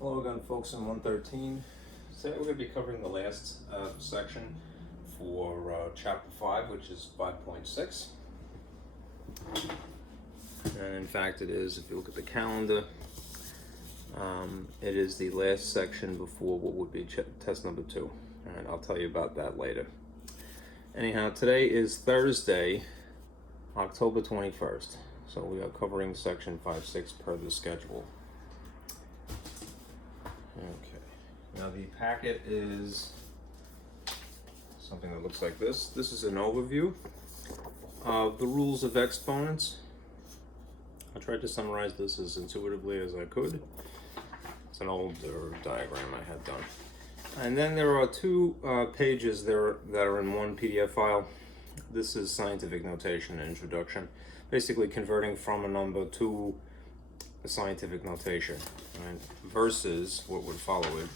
Hello again, folks, in 113. Today we're going to be covering the last section for Chapter 5, which is 5.6. And in fact, it is, if you look at the calendar, it is the last section before what would be test number 2. And I'll tell you about that later. Anyhow, today is Thursday, October 21st. So we are covering section 5.6 per the schedule. Okay, now the packet is something that looks like this. This is an overview of the rules of exponents. I tried to summarize this as intuitively as I could. It's an older diagram I had done. And then there are two pages there that are in one PDF file. This is scientific notation and introduction, basically converting from a number to a scientific notation, right? Versus what would follow it,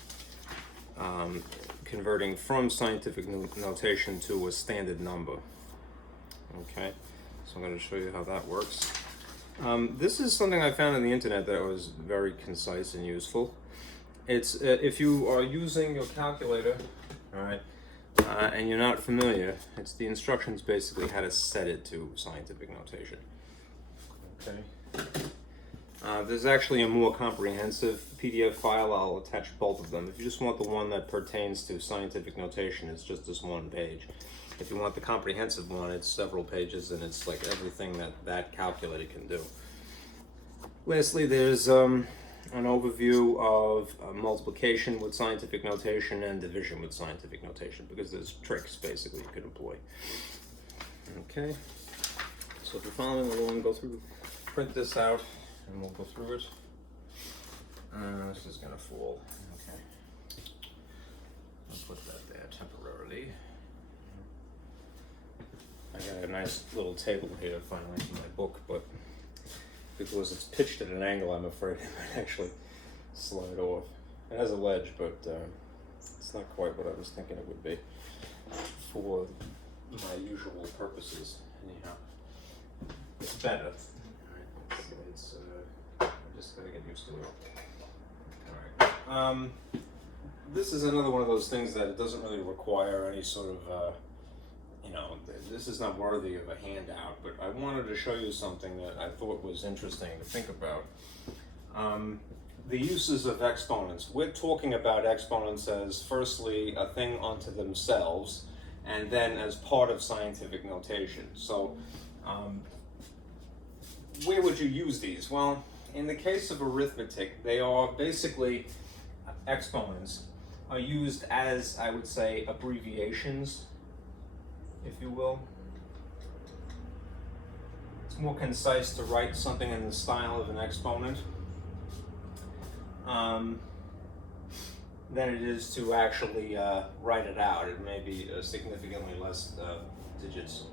converting from scientific notation to a standard number. Okay, so I'm going to show you how that works. This is something I found on the internet that was very concise and useful. It's if you are using your calculator, all right, and you're not familiar, it's the instructions basically how to set it to scientific notation. Okay. There's actually a more comprehensive PDF file. I'll attach both of them. If you just want the one that pertains to scientific notation, it's just this one page. If you want the comprehensive one, it's several pages and it's like everything that calculator can do. Lastly, there's an overview of multiplication with scientific notation and division with scientific notation, because there's tricks basically you can employ. Okay, so if you're following along, print this out and we'll go through it. This is gonna fall. Okay, I'll put that there temporarily. I got a nice little table here finally for my book, but because it's pitched at an angle, I'm afraid it might actually slide off. It has a ledge, but it's not quite what I was thinking it would be for my usual purposes. Anyhow, it's better. I'm just gonna get used to it. All right. This is another one of those things that it doesn't really require any sort of this is not worthy of a handout, but I wanted to show you something that I thought was interesting to think about. The uses of exponents. We're talking about exponents as firstly a thing unto themselves, and then as part of scientific notation. So where would you use these? Well, in the case of arithmetic, they are basically exponents are used as, I would say, abbreviations, if you will. It's more concise to write something in the style of an exponent than it is to actually write it out. It may be significantly less digits.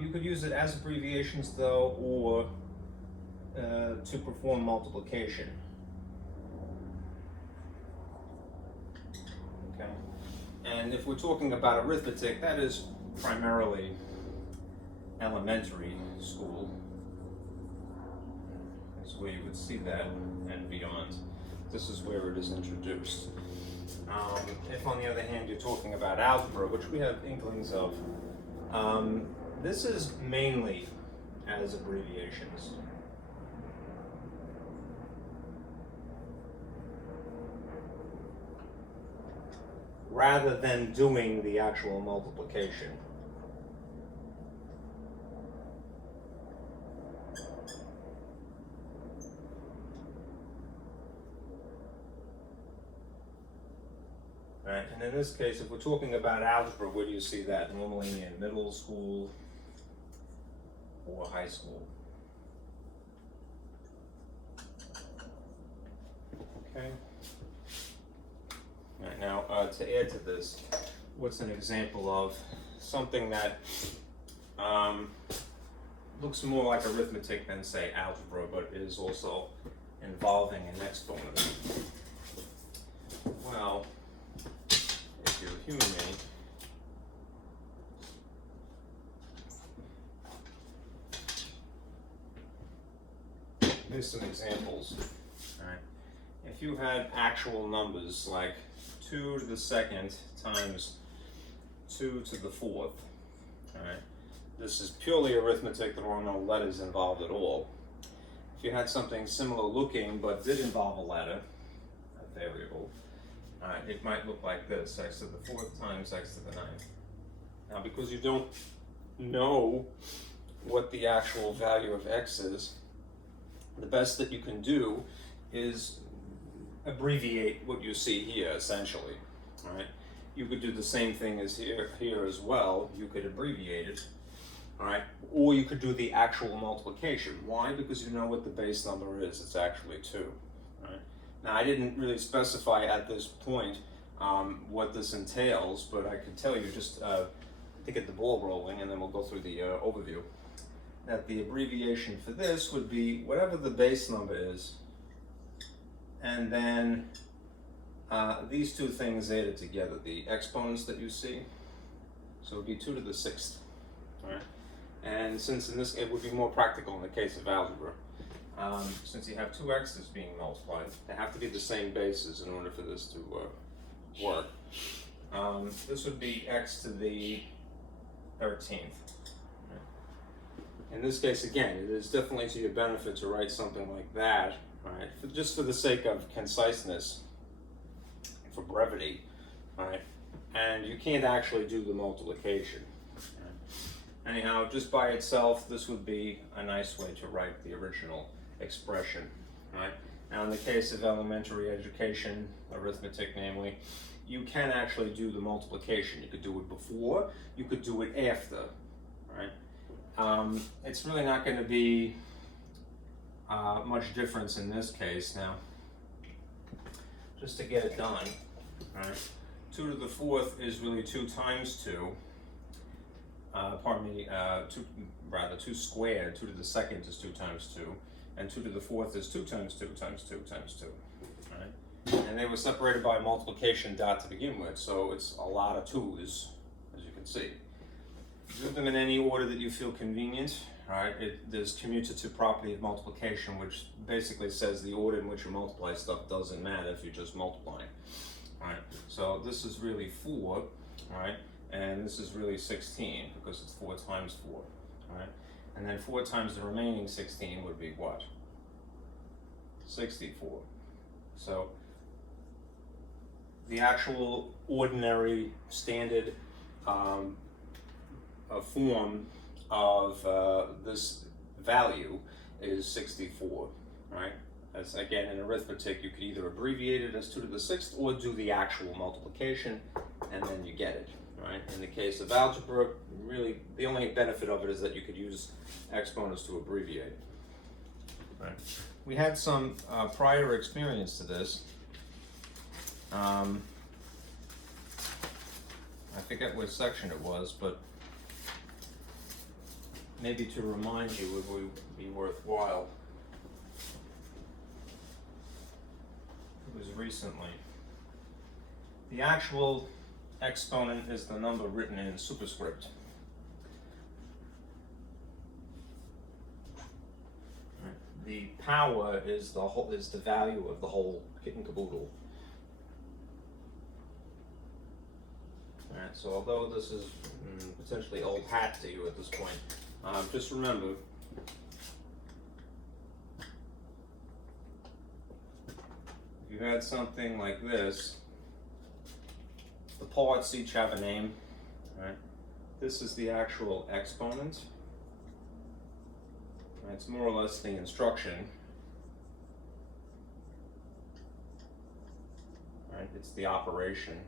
You could use it as abbreviations, though, or to perform multiplication. Okay. And if we're talking about arithmetic, that is primarily elementary school. That's where you would see that and beyond. This is where it is introduced. If, on the other hand, you're talking about algebra, which we have inklings of, this is mainly as abbreviations. Rather than doing the actual multiplication. Right, and in this case, if we're talking about algebra, where do you see that? Normally in middle school or high school. Okay. Right, now, to add to this, what's an example of something that looks more like arithmetic than, say, algebra, but is also involving an exponent? Well, if you'll humor me, here's some examples. All right. If if you had actual numbers like 2 to the second times 2 to the fourth, all right? This is purely arithmetic, there are no letters involved at all. If you had something similar looking but did involve a letter, a variable, it might look like this, x to the fourth times x to the ninth. Now, because you don't know what the actual value of x is, the best that you can do is abbreviate what you see here, essentially. All right? You could do the same thing as here as well. You could abbreviate it, all right? Or you could do the actual multiplication. Why? Because you know what the base number is. It's actually 2. All right? Now, I didn't really specify at this point what this entails, but I can tell you just to get the ball rolling, and then we'll go through the overview, that the abbreviation for this would be whatever the base number is, and then these two things added together, the exponents that you see. So it would be 2 to the 6th, all right? And since in this, it would be more practical in the case of algebra, since you have two x's being multiplied, they have to be the same bases in order for this to work. This would be x to the 13th. In this case, again, it is definitely to your benefit to write something like that, right? Just for the sake of conciseness, for brevity, right? And you can't actually do the multiplication. Right? Anyhow, just by itself, this would be a nice way to write the original expression, right? Now, in the case of elementary education, arithmetic namely, you can actually do the multiplication. You could do it before, you could do it after, right? It's really not going to be much difference in this case. Now, just to get it done, right? 2 to the fourth is really 2 times 2. Pardon me, 2 squared. 2 to the second is 2 times 2. And 2 to the fourth is 2 times 2 times 2 times 2. Right? And they were separated by a multiplication dot to begin with, so it's a lot of 2's, as you can see. Do them in any order that you feel convenient. Right? There's commutative property of multiplication, which basically says the order in which you multiply stuff doesn't matter if you're just multiplying. Right? So this is really 4, right? And this is really 16 because it's 4 times 4. Right? And then 4 times the remaining 16 would be what? 64. So the actual ordinary standard form of this value is 64, right? As again, in arithmetic, you could either abbreviate it as 2 to the 6th or do the actual multiplication, and then you get it, right? In the case of algebra, really, the only benefit of it is that you could use exponents to abbreviate. Right. We had some prior experience to this. I forget which section it was, but maybe to remind you would be worthwhile. It was recently. The actual exponent is the number written in superscript. The power is the value of the whole kit and caboodle. All right, so although this is potentially old hat to you at this point, just remember, if you had something like this, the parts each have a name, right? This is the actual exponent. It's more or less the instruction. Right? It's the operation.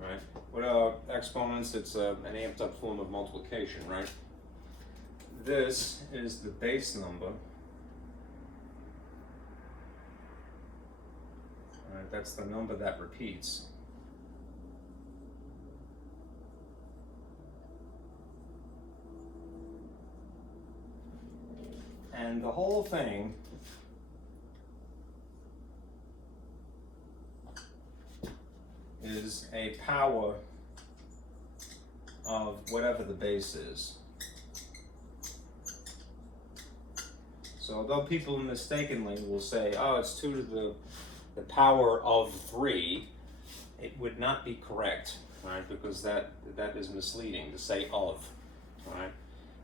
Right? What are exponents? It's an amped up form of multiplication, right? This is the base number. Right? That's the number that repeats. And the whole thing is a power of whatever the base is. So although people mistakenly will say, oh, it's 2 to the power of 3, it would not be correct, right? Because that is misleading to say of, right?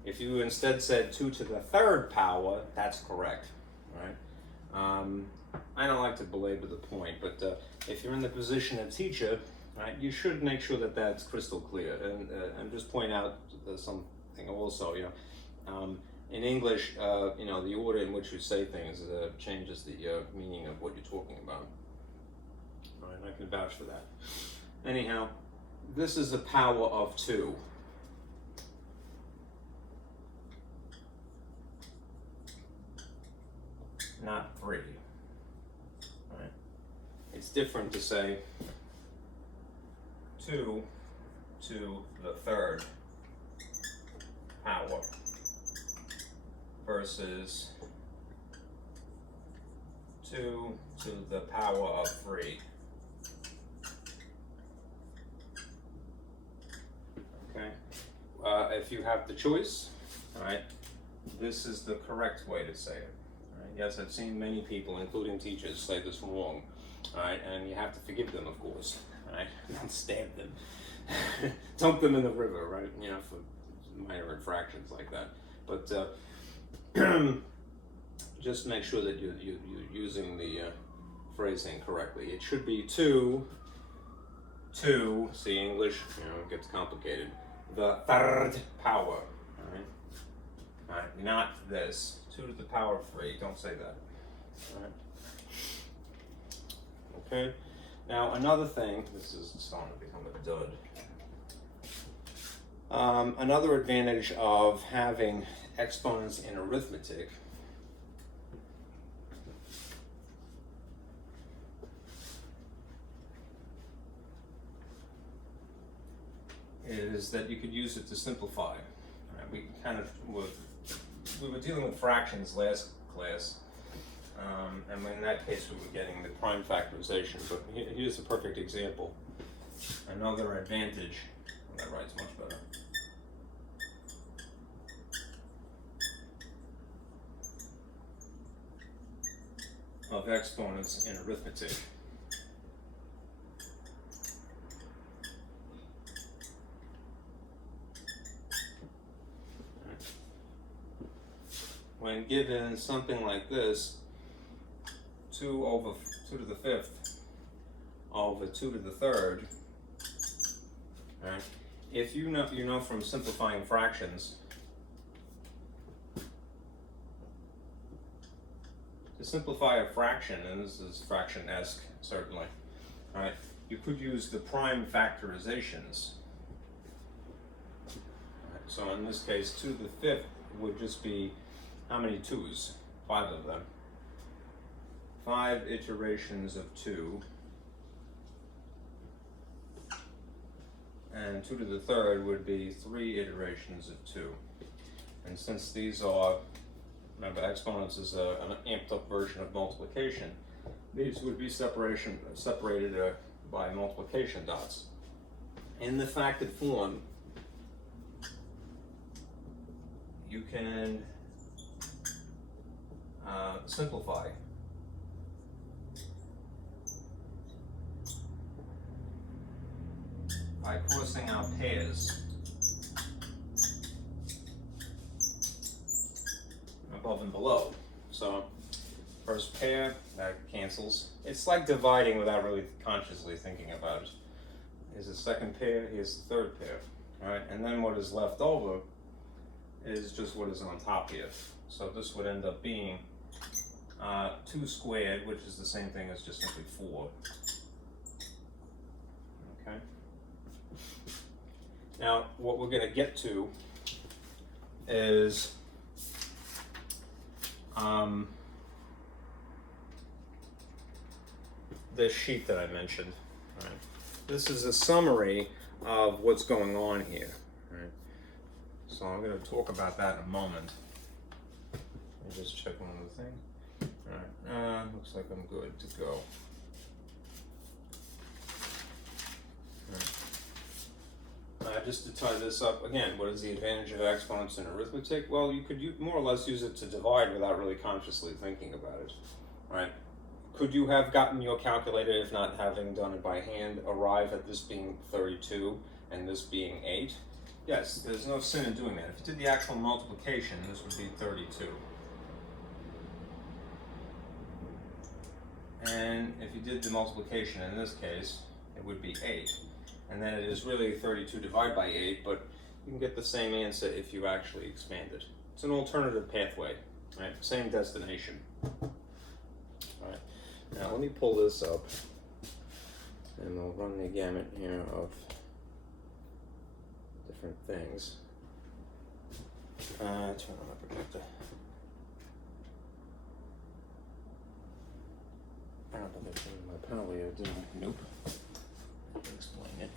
If you instead said 2 to the 3rd power, that's correct, right? I don't like to belabor the point, but if you're in the position of teacher, right, you should make sure that that's crystal clear, and just point out something also, you know, in English, you know, the order in which you say things changes the meaning of what you're talking about. All right, I can vouch for that. Anyhow, this is a power of 2. Not 3. Right? It's different to say 2 to the 3rd power versus 2 to the power of 3. Okay. If you have the choice, all right, this is the correct way to say it. Yes, I've seen many people, including teachers, say this wrong, all right, and you have to forgive them, of course, all right, and stab them, dunk them in the river, right, you know, for minor infractions like that. But just make sure that you're using the phrasing correctly. It should be 2, see English, you know, it gets complicated, the 3rd power, all right? All right, not this. 2 to the power of 3. Don't say that. All right. Okay. Now another thing. This is starting to become a dud. Another advantage of having exponents in arithmetic is that you could use it to simplify. All right, we were dealing with fractions last class, and in that case we were getting the prime factorization, but here's a perfect example. Another advantage, that writes much better. Of exponents in arithmetic. When given something like this, 2 over 2 to the 5th over 2 to the 3rd, right? If you know from simplifying fractions, to simplify a fraction, and this is fraction-esque certainly, right? You could use the prime factorizations. Right, so in this case, 2 to the 5th would just be how many 2's? 5 of them. 5 iterations of 2. And 2 to the 3rd would be 3 iterations of 2. And since these are, remember, exponents is an amped up version of multiplication, these would be separated by multiplication dots. In the factored form, you can simplify. By crossing out pairs above and below. So first pair, that cancels. It's like dividing without really consciously thinking about it. Here's the second pair, here's the third pair. All right, and then what is left over is just what is on top here. So this would end up being 2 squared, which is the same thing as just simply 4. Okay. Now, what we're going to get to is this sheet that I mentioned. Right? This is a summary of what's going on here. Right? So I'm going to talk about that in a moment. Let me just check one other thing. All right, looks like I'm good to go. All right. Just to tie this up, again, what is the advantage of exponents in arithmetic? Well, you could more or less use it to divide without really consciously thinking about it, right? Could you have gotten your calculator, if not having done it by hand, arrive at this being 32 and this being 8? Yes, there's no sin in doing that. If you did the actual multiplication, this would be 32. And if you did the multiplication in this case, it would be 8. And then it is really 32 divided by 8, but you can get the same answer if you actually expand it. It's an alternative pathway, right? Same destination. All right. Now let me pull this up, and we'll run the gamut here of different things. Turn on my projector. I don't think I turned my power here, did I? Nope. Explain it.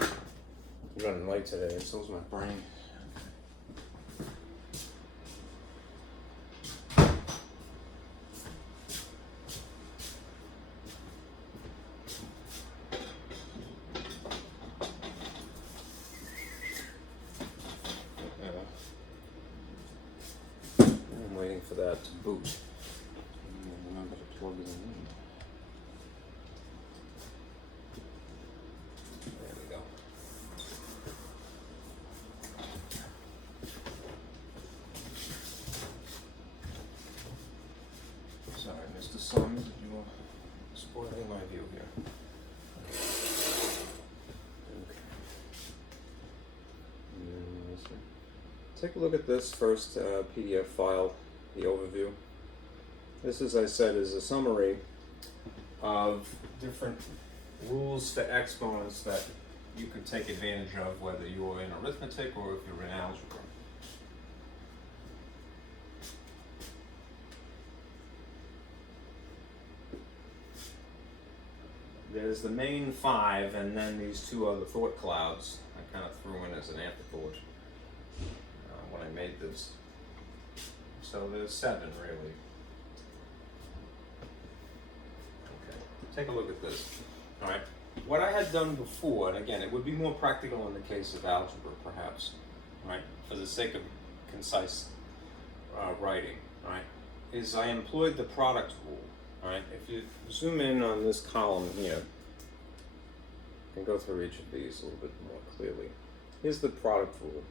Okay. I'm running late today, and so's my brain. For that to boot. And remember to plug it in. There we go. Sorry, Mr. Sun, you are spoiling my view here. Okay. Take a look at this first PDF file. The overview. This, as I said, is a summary of different rules for exponents that you could take advantage of, whether you're in arithmetic or if you're in algebra. There's the main 5, and then these 2 other thought clouds I kind of threw in as an afterthought when I made this. So there's 7, really. Okay, take a look at this. All right, what I had done before, and again, it would be more practical in the case of algebra, perhaps, right, for the sake of concise writing, right, is I employed the product rule. All right, if you zoom in on this column here, you can go through each of these a little bit more clearly. Here's the product rule.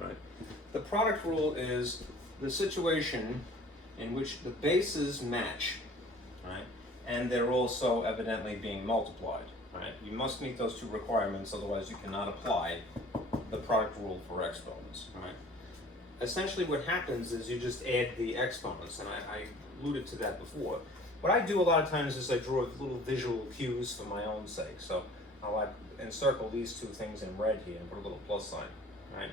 All right, the product rule is the situation in which the bases match, right, and they're also evidently being multiplied, right? You must meet those 2 requirements, otherwise you cannot apply the product rule for exponents, right? Essentially what happens is you just add the exponents, and I alluded to that before. What I do a lot of times is I draw little visual cues for my own sake, so I'll encircle these 2 things in red here and put a little plus sign, right?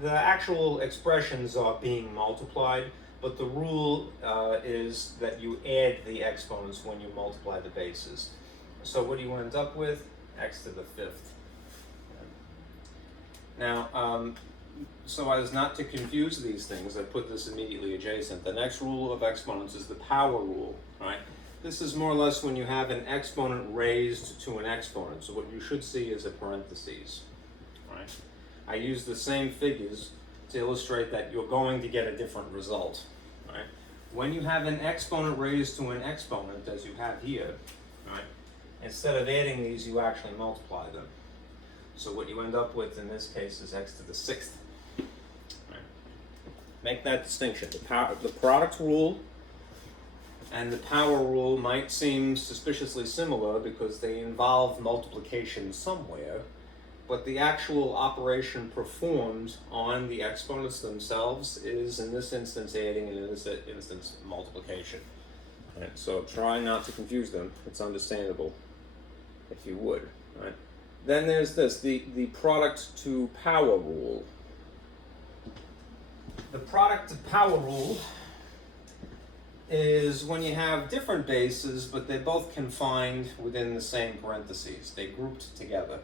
The actual expressions are being multiplied, but the rule is that you add the exponents when you multiply the bases. So what do you end up with? X to the 5th. Now, so as not to confuse these things, I put this immediately adjacent. The next rule of exponents is the power rule, right? This is more or less when you have an exponent raised to an exponent. So what you should see is a parentheses, right? I use the same figures to illustrate that you're going to get a different result, right? When you have an exponent raised to an exponent, as you have here, right, instead of adding these, you actually multiply them. So what you end up with in this case is x to the 6th. Right? Make that distinction. The product rule and the power rule might seem suspiciously similar because they involve multiplication somewhere, but the actual operation performed on the exponents themselves is, in this instance, adding, and in this instance, multiplication. Right, so try not to confuse them. It's understandable, if you would. Right? Then there's this, the product to power rule. The product to power rule is when you have different bases, but they're both confined within the same parentheses. They're grouped together.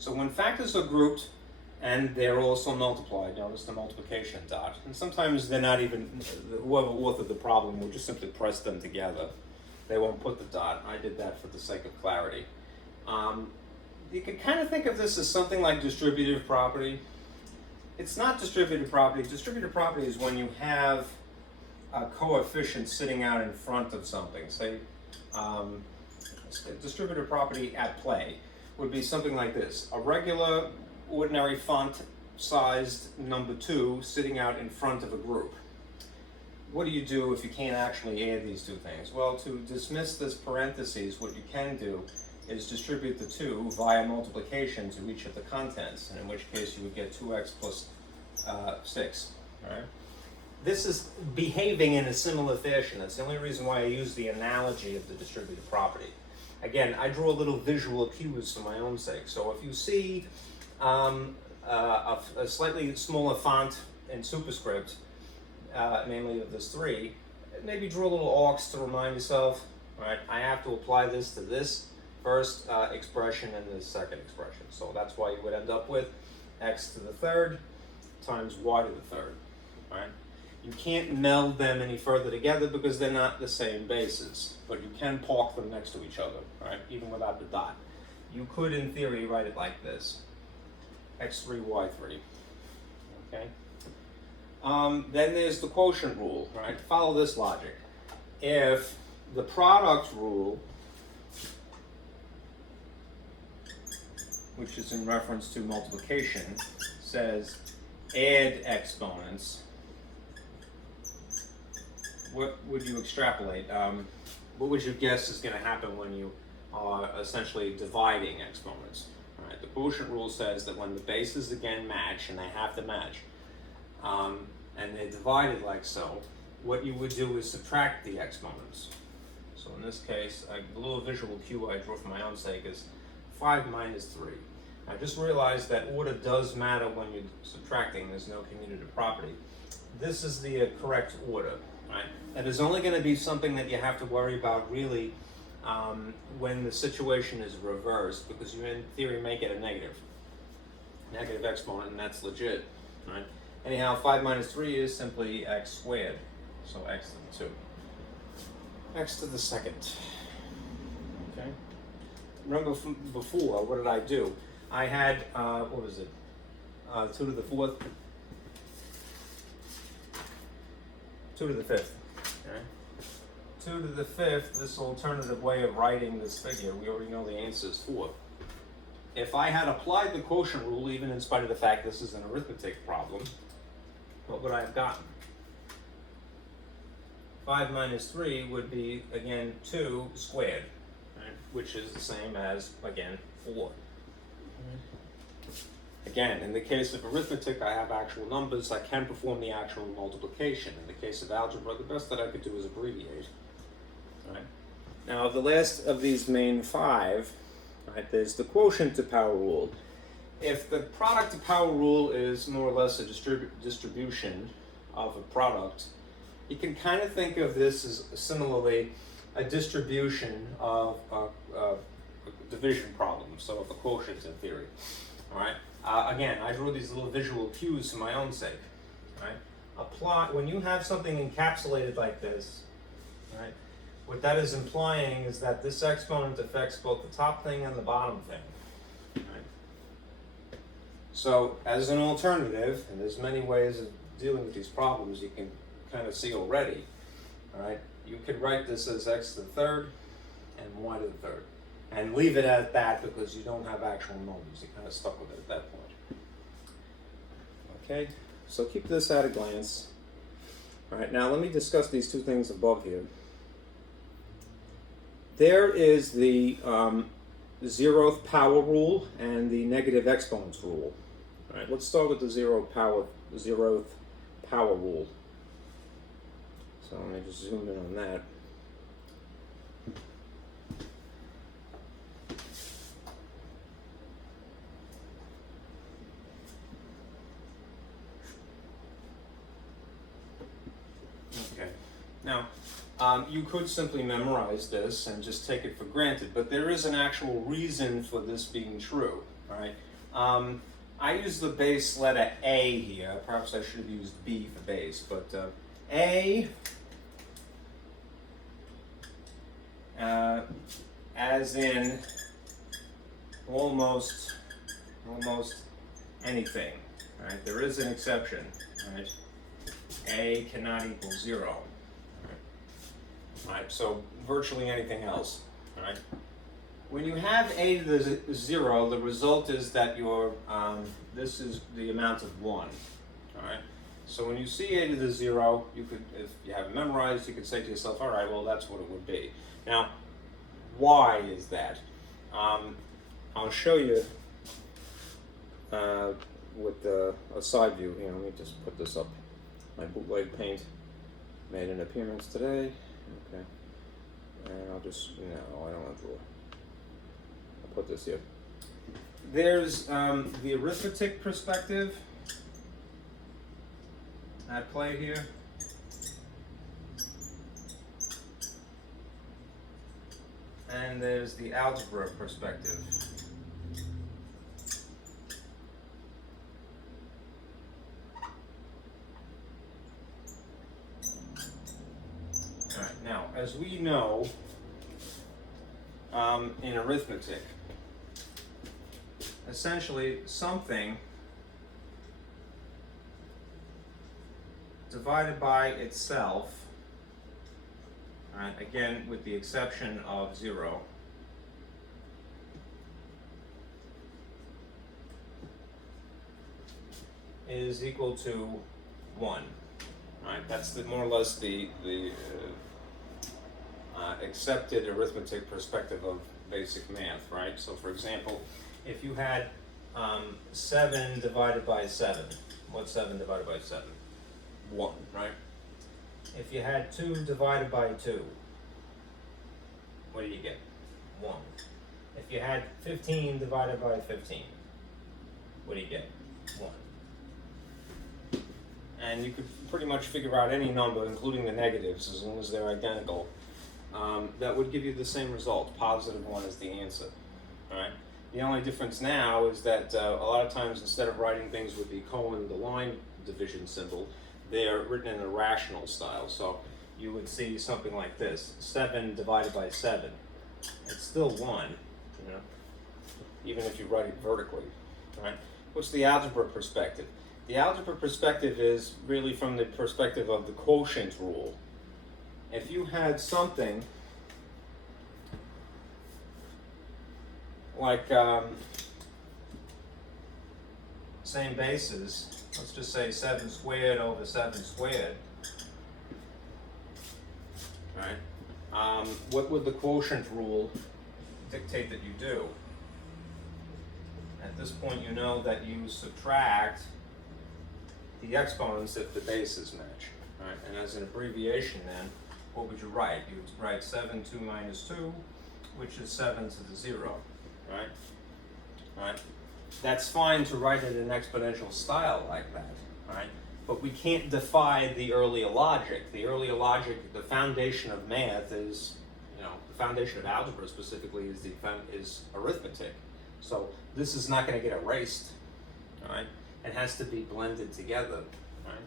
So when factors are grouped, and they're also multiplied. Notice the multiplication dot. And sometimes they're not even, whoever authored the problem will just simply press them together. They won't put the dot. I did that for the sake of clarity. You can kind of think of this as something like distributive property. It's not distributive property. Distributive property is when you have a coefficient sitting out in front of something. Say, distributive property at play would be something like this. A regular, ordinary font-sized number 2 sitting out in front of a group. What do you do if you can't actually add these two things? Well, to dismiss this parentheses, what you can do is distribute the 2 via multiplication to each of the contents, and in which case you would get 2x plus 6. All right? This is behaving in a similar fashion. That's the only reason why I use the analogy of the distributive property. Again, I draw little visual cues for my own sake. So if you see a slightly smaller font in superscript, namely of this 3, maybe draw little arcs to remind yourself, right, I have to apply this to this first expression and the second expression. So that's why you would end up with x to the 3rd times y to the 3rd, right? You can't meld them any further together because they're not the same bases, but you can park them next to each other, right? Even without the dot. You could, in theory, write it like this: x3, y3, okay? Then there's the quotient rule, right? Follow this logic. If the product rule, which is in reference to multiplication, says add exponents, what would you extrapolate? What would you guess is going to happen when you are essentially dividing exponents? All right, the quotient rule says that when the bases again match, and they have to match, and they're divided like so, what you would do is subtract the exponents. So in this case, the little visual cue I drew for my own sake is 5 minus 3. Now just realize that order does matter when you're subtracting. There's no commutative property. This is the correct order, right? And there's only going to be something that you have to worry about really when the situation is reversed, because you in theory make it a negative exponent, and that's legit, right? Anyhow, 5 minus 3 is simply x squared, so x to the 2. X to the 2nd, okay? Remember from before, what did I do? I had, what was it, 2 to the 4th, 2 to the 5th, okay? 2 to the 5th, this alternative way of writing this figure, we already know the answer is 4. If I had applied the quotient rule, even in spite of the fact this is an arithmetic problem, what would I have gotten? 5 minus 3 would be, again, 2 squared, right? Which is the same as, again, 4. Again, in the case of arithmetic, I have actual numbers. I can perform the actual multiplication. In the case of algebra, the best that I could do is abbreviate. Right? Now, of the last of these main 5, right, there's the quotient to power rule. If the product to power rule is more or less a distribution of a product, you can kind of think of this as similarly a distribution of a division problem, so of a quotient in theory. All right. Again, I drew these little visual cues for my own sake. Right. When you have something encapsulated like this, right, what that is implying is that this exponent affects both the top thing and the bottom thing. Right. So, as an alternative, and there's many ways of dealing with these problems you can kind of see already. All right. You could write this as x to the 3rd and y to the 3rd. And leave it at that because you don't have actual numbers. You're kind of stuck with it at that point. Okay, so keep this at a glance. All right, now let me discuss these two things above here. There is the 0th power rule and the negative exponents rule. All right, let's start with the 0th power rule. So let me just zoom in on that. Now, you could simply memorize this and just take it for granted, but there is an actual reason for this being true, right? I use the base letter A here. Perhaps I should have used B for base, but A, as in almost anything. Right? There is an exception. Right? A cannot equal 0. Right? So virtually anything else. Right? When you have a to the 0, the result is that your this is the amount of 1. All right. So when you see a to the 0, you could, if you have it memorized, you could say to yourself, all right, well, that's what it would be. Now, why is that? I'll show you with a side view. Here, let me just put this up. My bootleg paint made an appearance today. Okay. And I'll just, no, I don't want to draw. I'll put this here. There's the arithmetic perspective at play here. And there's the algebra perspective. All right, now, as we know, in arithmetic, essentially something divided by itself, right, again with the exception of 0, is equal to 1. Right? That's more or less the accepted arithmetic perspective of basic math, right? So for example, if you had 7 divided by 7, what's 7 divided by 7? 1, right? If you had 2 divided by 2, what do you get? 1. If you had 15 divided by 15, what do you get? 1. And you could pretty much figure out any number, including the negatives, as long as they're identical. That would give you the same result. Positive 1 is the answer. All right? The only difference now is that a lot of times, instead of writing things with the colon, the line division symbol, they are written in a rational style. So you would see something like this: 7 divided by 7. It's still 1, you know, even if you write it vertically. Right? What's the algebra perspective? The algebra perspective is really from the perspective of the quotient rule. If you had something like same bases, let's just say 7 squared over 7 squared, right? What would the quotient rule dictate that you do? At this point, you know that you subtract the exponents if the bases match, right? And as an abbreviation then, what would you write? You would write 7, 2 minus 2, which is 7 to the 0, right? Right? That's fine to write it in exponential style like that, right? But we can't defy the earlier logic. The earlier logic, the foundation of math is, you know, the foundation of algebra specifically is arithmetic. So this is not going to get erased, all right? It has to be blended together, right?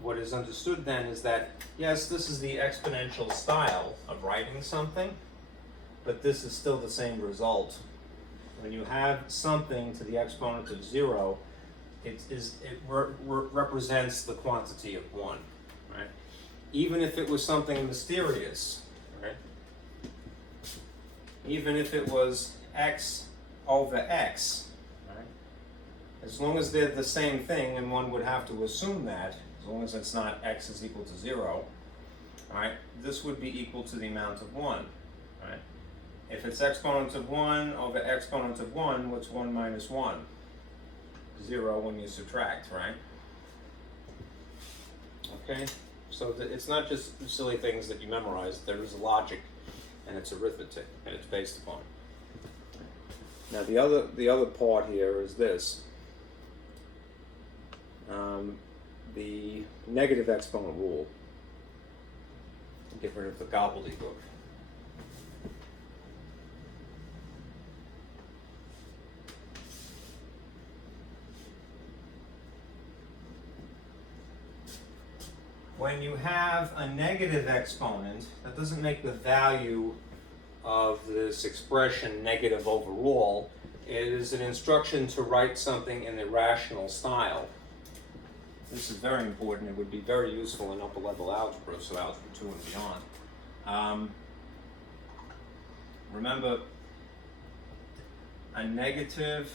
What is understood then is that, yes, this is the exponential style of writing something, but this is still the same result. When you have something to the exponent of 0, it represents the quantity of 1, right? Even if it was something mysterious, right? Even if it was x over x, right? As long as they're the same thing, and one would have to assume that, as long as it's not x is equal to 0, right? This would be equal to the amount of 1, right? If it's exponent of 1 over exponent of 1, what's 1 minus 1? 0 when you subtract, right? Okay, so it's not just silly things that you memorize. There is logic, and it's arithmetic, and it's based upon. Now the other part here is this: the negative exponent rule. Get rid of the gobbledygook. when you have a negative exponent, that doesn't make the value of this expression negative overall. It is an instruction to write something in the rational style. This is very important. It would be very useful in upper level algebra, so algebra 2 and beyond. Remember, a negative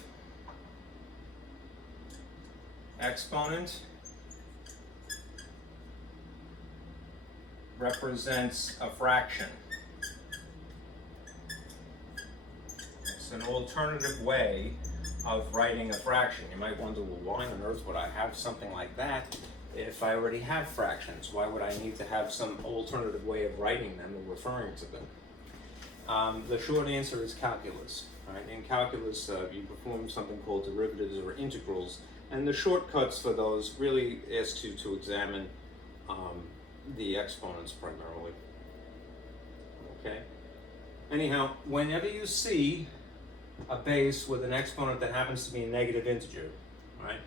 exponent represents a fraction. It's an alternative way of writing a fraction. You might wonder, well, why on earth would I have something like that if I already have fractions? Why would I need to have some alternative way of writing them or referring to them? The short answer is calculus. Right? In calculus, you perform something called derivatives or integrals, and the shortcuts for those really ask you to examine the exponents primarily. Okay? Anyhow, whenever you see a base with an exponent that happens to be a negative integer, right?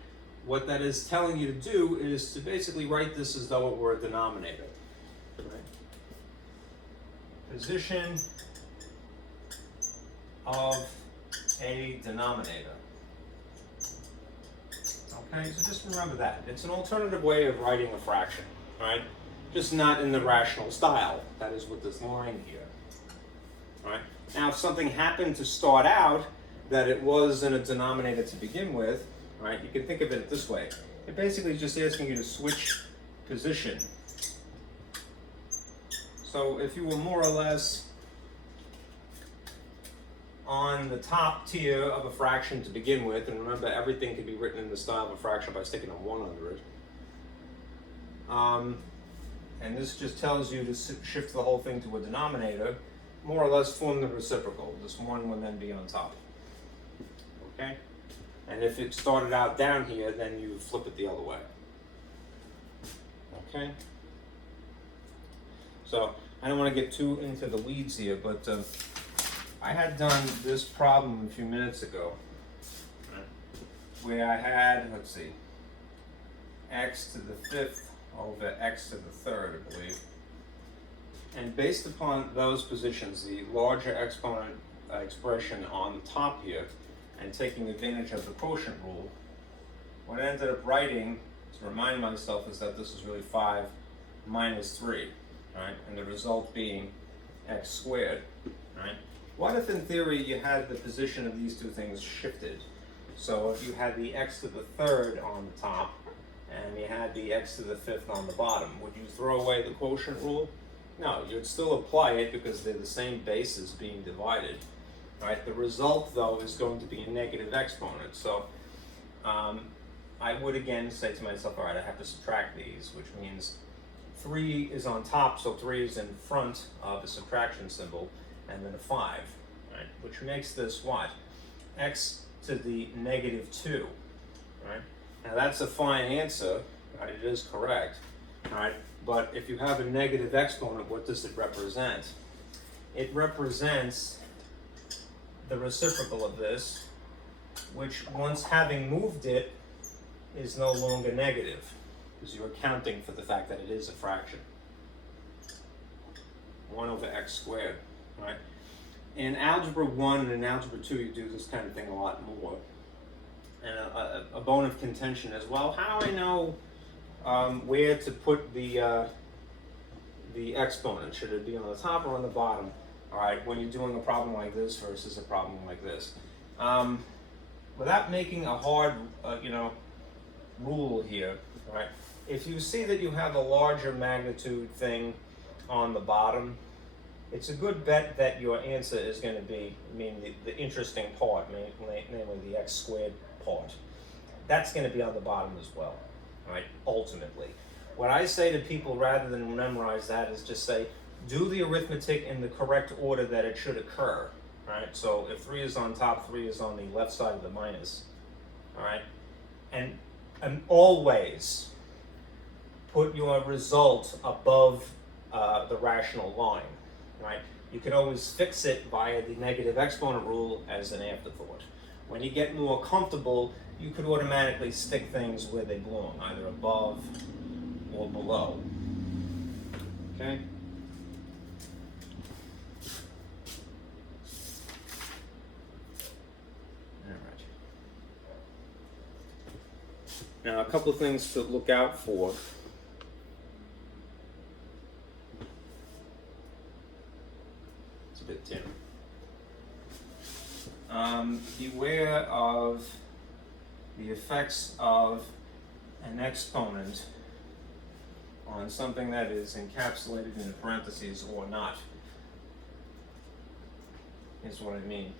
What that is telling you to do is to basically write this as though it were a denominator. Right? Position of a denominator. Okay, so just remember that. It's an alternative way of writing a fraction, right? Just not in the rational style. That is with this line here. Right? Now, if something happened to start out that it was in a denominator to begin with, right, you can think of it this way. It basically is just asking you to switch position. So if you were more or less on the top tier of a fraction to begin with, and remember everything can be written in the style of a fraction by sticking a 1 under it. And this just tells you to shift the whole thing to a denominator, more or less form the reciprocal. This 1 will then be on top. Okay? And if it started out down here, then you flip it the other way. Okay? So, I don't want to get too into the weeds here, but I had done this problem a few minutes ago, where I had, let's see, x to the 5th over x to the 3rd, I believe. And based upon those positions, the larger exponent expression on the top here, and taking advantage of the quotient rule, what I ended up writing to remind myself is that this is really 5 minus 3, right? And the result being x squared, right? What if in theory you had the position of these two things shifted? So if you had the x to the 3rd on the top, and you had the x to the 5th on the bottom, would you throw away the quotient rule? No, you'd still apply it because they're the same bases being divided. Right? The result, though, is going to be a negative exponent. So I would again say to myself, all right, I have to subtract these, which means 3 is on top, so 3 is in front of the subtraction symbol, and then a 5, right? Which makes this what? X to the negative 2, right? Now that's a fine answer, right? It is correct, right? But if you have a negative exponent, what does it represent? It represents the reciprocal of this, which once having moved it is no longer negative, because you're accounting for the fact that it is a fraction. 1 over x squared, right? In Algebra 1 and in Algebra 2, you do this kind of thing a lot more. And a bone of contention as well. How do I know where to put the exponent? Should it be on the top or on the bottom? All right, when you're doing a problem like this versus a problem like this. Without making a hard, rule here, right? If you see that you have a larger magnitude thing on the bottom, it's a good bet that your answer is going to be, the interesting part, namely the x squared part. That's going to be on the bottom as well, right? Ultimately. What I say to people rather than memorize that is just say, do the arithmetic in the correct order that it should occur, right? So if 3 is on top, 3 is on the left side of the minus, all right? And always put your result above the rational line, right? You can always fix it via the negative exponent rule as an afterthought. When you get more comfortable, you could automatically stick things where they belong, either above or below. Okay? Alright. Now, a couple of things to look out for. It's a bit dim. Beware of the effects of an exponent on something that is encapsulated in parentheses or not, is what I mean.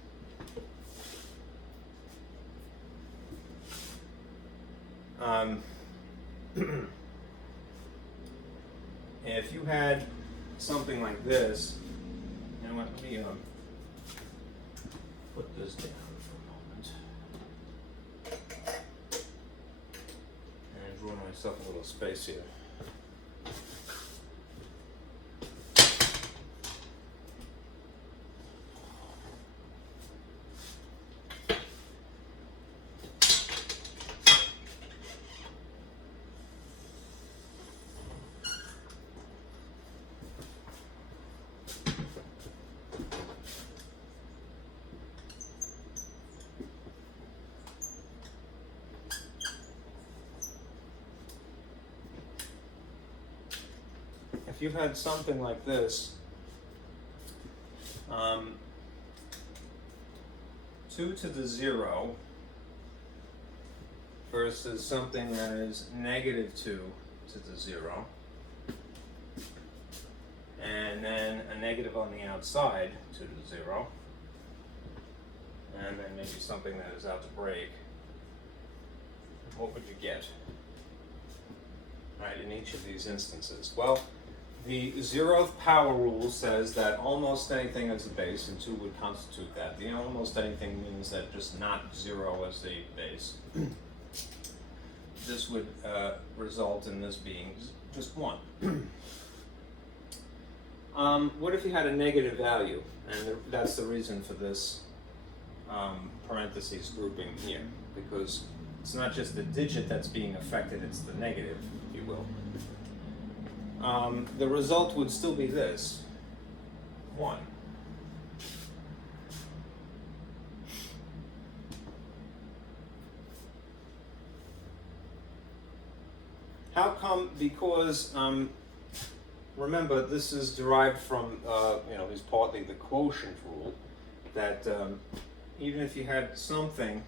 If you had something like this, you know what, let me put this down for a moment and draw myself a little space here. If you had something like this, 2 to the 0 versus something that is negative 2 to the 0, and then a negative on the outside 2 to the 0, and then maybe something that is out to break, what would you get, right, in each of these instances? Well, the 0th power rule says that almost anything as a base, and 2 would constitute that. The almost anything means that just not 0 as the base. This would result in this being just 1. What if you had a negative value? And that's the reason for this parentheses grouping here, because it's not just the digit that's being affected, it's the negative, if you will. The result would still be this, 1. How come? Because remember, this is derived from is partly the quotient rule, that even if you had something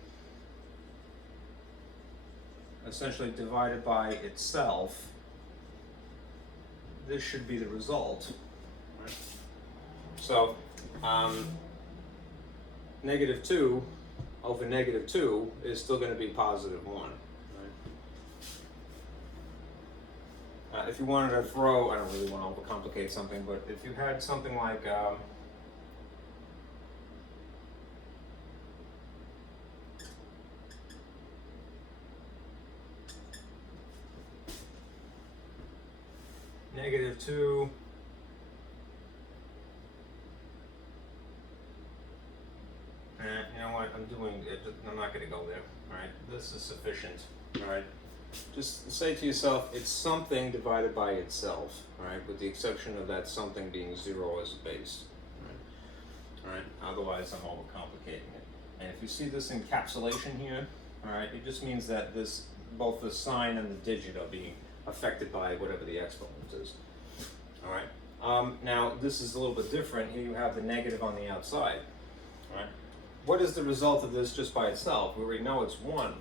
essentially divided by itself, this should be the result. Right? So, negative 2 over negative 2 is still going to be positive 1. Right? If you wanted to throw, I don't really want to overcomplicate something, but if you had something like negative 2 you know what, I'm not going to go there, alright? This is sufficient, alright? Just say to yourself, it's something divided by itself, alright? With the exception of that something being 0 as a base, alright? Otherwise, I'm overcomplicating it. And if you see this encapsulation here, alright, it just means that both the sign and the digit are being affected by whatever the exponent is. All right. Now this is a little bit different. Here you have the negative on the outside. All right. What is the result of this just by itself? We already know it's 1.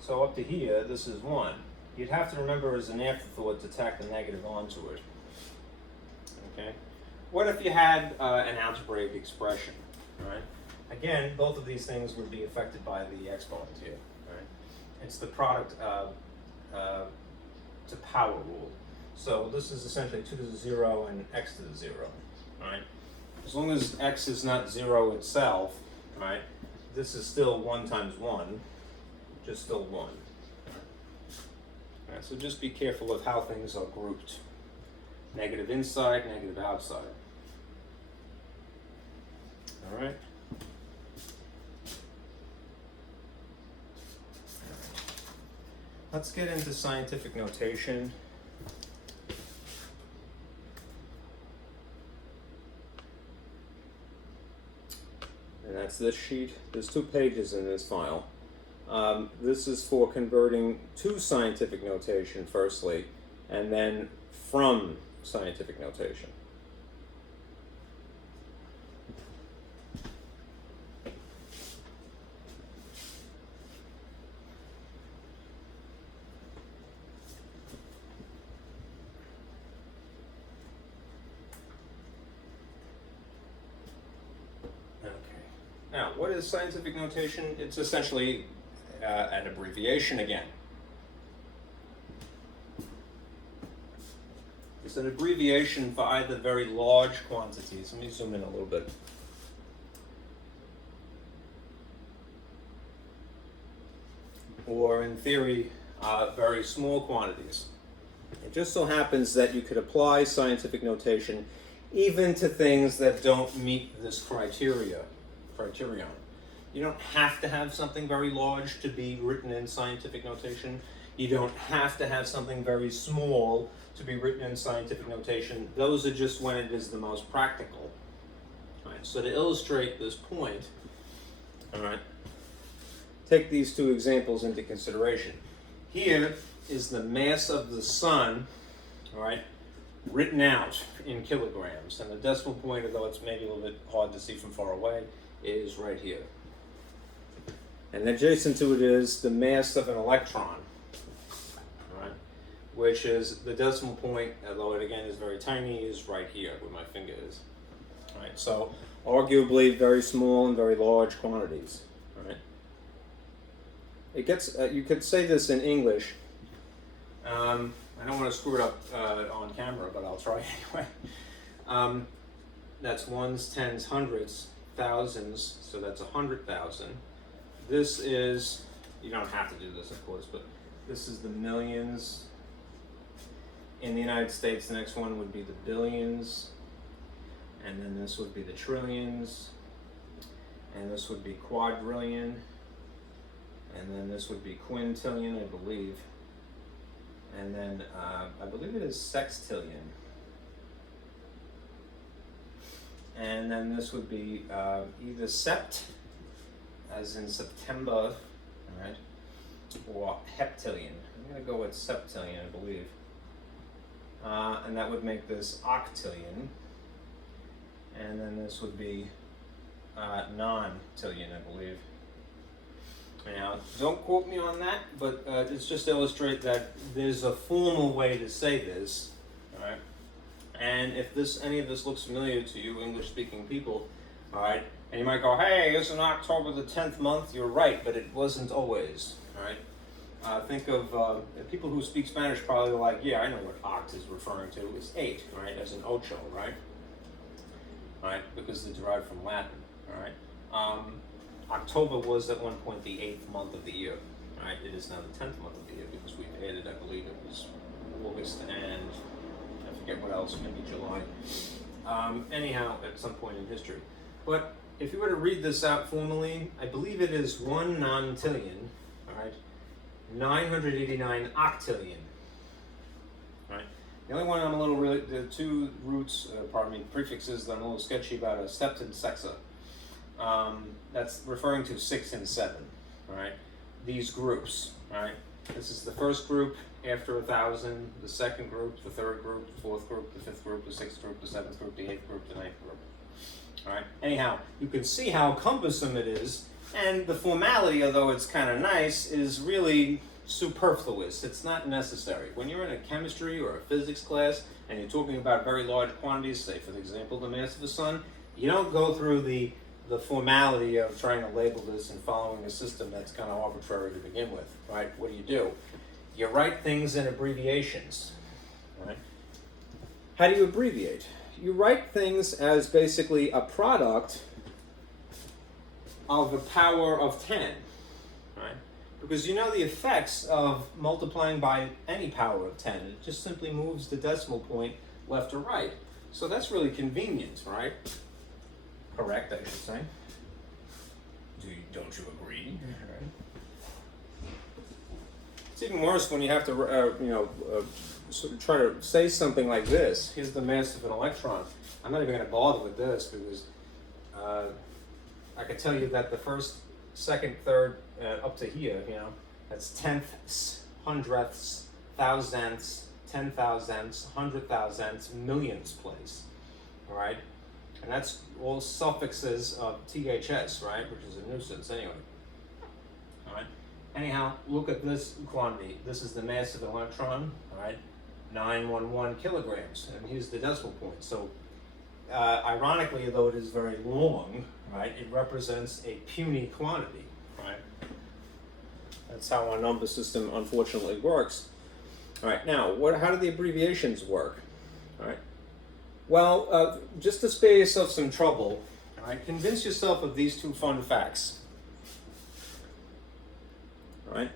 So up to here, this is 1. You'd have to remember as an afterthought to tack the negative onto it. Okay. What if you had an algebraic expression? All right. Again, both of these things would be affected by the exponent here. All right. It's the product to power rule. So this is essentially 2 to the 0 and x to the 0, right? As long as x is not 0 itself, right, this is still 1 times 1, just still 1. Right, so just be careful of how things are grouped. Negative inside, negative outside. All right? Let's get into scientific notation. this sheet. There's 2 pages in this file. This is for converting to scientific notation firstly, and then from scientific notation. Now, what is scientific notation? It's essentially an abbreviation again. It's an abbreviation for either very large quantities. Let me zoom in a little bit. Or in theory, very small quantities. It just so happens that you could apply scientific notation even to things that don't meet this criterion. You don't have to have something very large to be written in scientific notation. You don't have to have something very small to be written in scientific notation. Those are just when it is the most practical. All right, so to illustrate this point, all right, take these 2 examples into consideration. Here is the mass of the sun, all right, written out in kilograms. And the decimal point, although it's maybe a little bit hard to see from far away, is right here. And adjacent to it is the mass of an electron, right? Which is the decimal point, although it again is very tiny, is right here where my finger is. All right, so arguably very small and very large quantities. All right. It gets. You could say this in English. I don't want to screw it up on camera, but I'll try anyway. That's ones, tens, hundreds, thousands, so that's 100,000. This is, you don't have to do this of course, but this is the millions. In the United States, the next one would be the billions, and then this would be the trillions, and this would be quadrillion, and then this would be quintillion, I believe, and then I believe it is sextillion. And then this would be either sept, as in September, all right, or heptillion. I'm going to go with septillion, I believe. And that would make this octillion. And then this would be nontillion, I believe. Now, don't quote me on that, but it's just to illustrate that there's a formal way to say this, all right? And if any of this looks familiar to you, English-speaking people, all right, and you might go, hey, isn't October the 10th month? You're right, but it wasn't always, all right? Think of people who speak Spanish probably like, yeah, I know what oct is referring to. It's 8, right, as in ocho, right? All right, because they're derived from Latin, all right? October was at one point the 8th month of the year, all right? It is now the 10th month of the year because we've added, I believe it was August and I forget what else, maybe July. Anyhow, at some point in history. But if you were to read this out formally, I believe it is 1 nontillion, all right, 989 octillion, all right. The only one I'm a little the 2 roots, prefixes that I'm a little sketchy about are sept and sexa. That's referring to 6 and 7, all right. These groups, all right. This is the first group after 1,000, the second group, the third group, the fourth group, the fifth group, the sixth group, the seventh group, the eighth group, the ninth group. All right. Anyhow, you can see how cumbersome it is, and the formality, although it's kind of nice, is really superfluous. It's not necessary. When you're in a chemistry or a physics class and you're talking about very large quantities, say for example the mass of the sun, you don't go through the formality of trying to label this and following a system that's kind of arbitrary to begin with, right? What do? You write things in abbreviations, right? How do you abbreviate? You write things as basically a product of the power of 10, right? Because you know the effects of multiplying by any power of 10. It just simply moves the decimal point left or right. So that's really convenient, right? Correct, I should say. Don't you agree? Right. It's even worse when you have to, sort of try to say something like this. Here's the mass of an electron. I'm not even going to bother with this because I could tell you that the first, second, third, up to here, you know, that's tenths, hundredths, thousandths, 10,000ths, 100,000ths, millionths place, all right? And that's all suffixes of THS, right, which is a nuisance anyway, all right? Anyhow, look at this quantity. This is the mass of an electron, all right? 911 kilograms, and here's the decimal point. So, ironically, though it is very long, right, it represents a puny quantity, right? That's how our number system, unfortunately, works. All right, now, how do the abbreviations work? All right. Well, just to spare yourself some trouble, all right, convince yourself of these two fun facts. All right.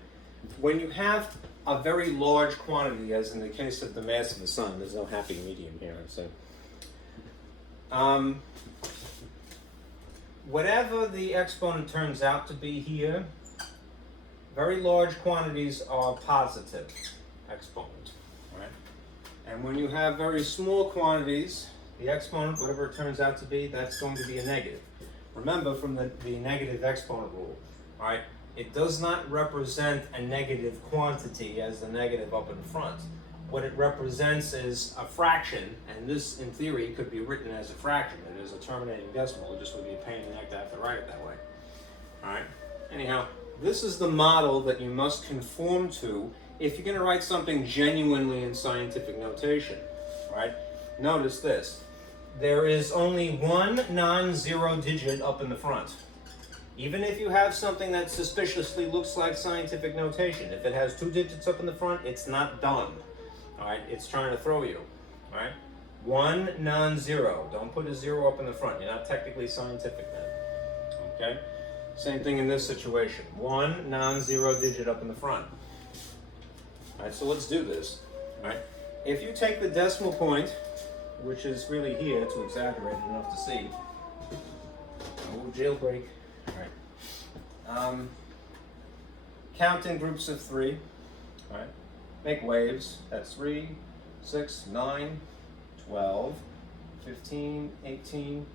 When you have a very large quantity, as in the case of the mass of the sun, there's no happy medium here, so. Whatever the exponent turns out to be here, very large quantities are positive exponent, right? And when you have very small quantities, the exponent, whatever it turns out to be, that's going to be a negative. Remember from the negative exponent rule, all right? It does not represent a negative quantity as the negative up in front. What it represents is a fraction, and this, in theory, could be written as a fraction. It is a terminating decimal. It just would be a pain in the neck to have to write it that way. All right? Anyhow, this is the model that you must conform to if you're going to write something genuinely in scientific notation. All right? Notice this. There is only one non-zero digit up in the front. Even if you have something that suspiciously looks like scientific notation, if it has two digits up in the front, it's not done. All right, it's trying to throw you. All right, one non-zero. Don't put a zero up in the front. You're not technically scientific then. Okay, same thing in this situation. One non-zero digit up in the front. All right, so let's do this. All right, if you take the decimal point, which is really here to exaggerate it enough to see. Oh, jailbreak. All right. Count in groups of 3. All right. Make waves. That's 3, 6, 9, 12, 15, 18,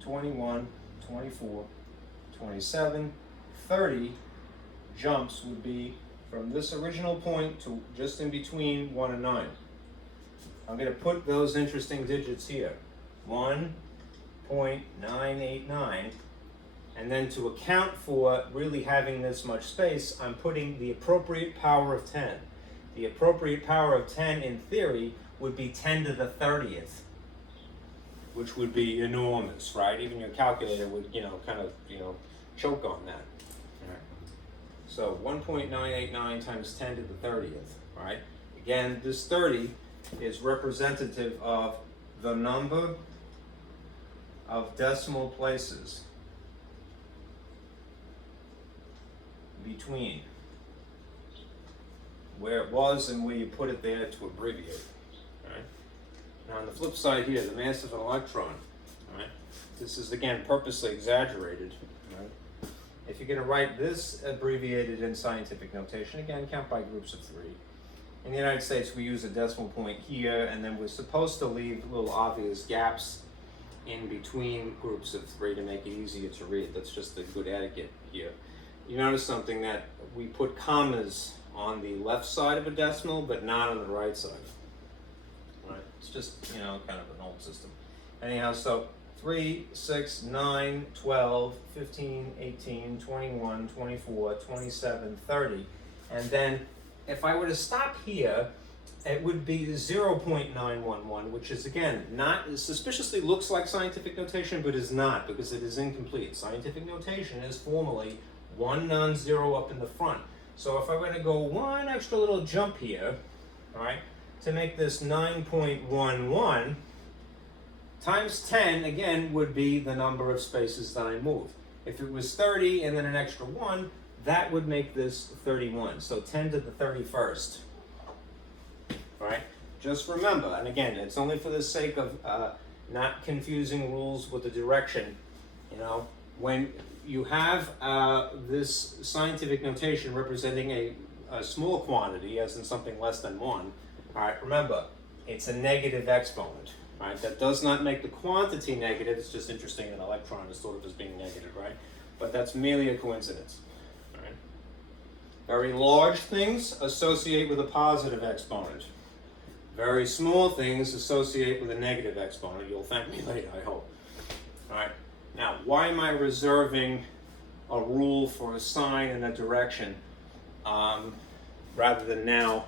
21, 24, 27, 30. Jumps would be from this original point to just in between 1 and 9. I'm going to put those interesting digits here. 1.989. And then to account for really having this much space, I'm putting the appropriate power of 10. The appropriate power of 10 in theory would be 10 to the 30th, which would be enormous, right? Even your calculator would, kind of, choke on that. All right. So 1.989 times 10 to the 30th, right? Again, this 30 is representative of the number of decimal places between where it was and where you put it there to abbreviate. All right. Now on the flip side here, the mass of an electron. All right. This is again purposely exaggerated. All right. If you're going to write this abbreviated in scientific notation, again count by groups of 3. In the United States, we use a decimal point here, and then we're supposed to leave little obvious gaps in between groups of 3 to make it easier to read. That's just the good etiquette here. You notice something that we put commas on the left side of a decimal, but not on the right side. Right? It's just, kind of an old system. Anyhow, so 3, 6, 9, 12, 15, 18, 21, 24, 27, 30. And then if I were to stop here, it would be 0.911, which is, again, not suspiciously looks like scientific notation, but is not, because it is incomplete. Scientific notation is formally one non-zero up in the front. So if I were to go one extra little jump here, all right, to make this 9.11, times 10, again, would be the number of spaces that I moved. If it was 30 and then an extra 1, that would make this 31. So 10 to the 31st. All right, just remember, and again, it's only for the sake of not confusing rules with the direction. When you have this scientific notation representing a small quantity, as in something less than 1, all right, remember, it's a negative exponent, right? That does not make the quantity negative. It's just interesting an electron is thought of as being negative, right? But that's merely a coincidence, right? Very large things associate with a positive exponent. Very small things associate with a negative exponent. You'll thank me later, I hope. All right. Now, why am I reserving a rule for a sign and a direction rather than now,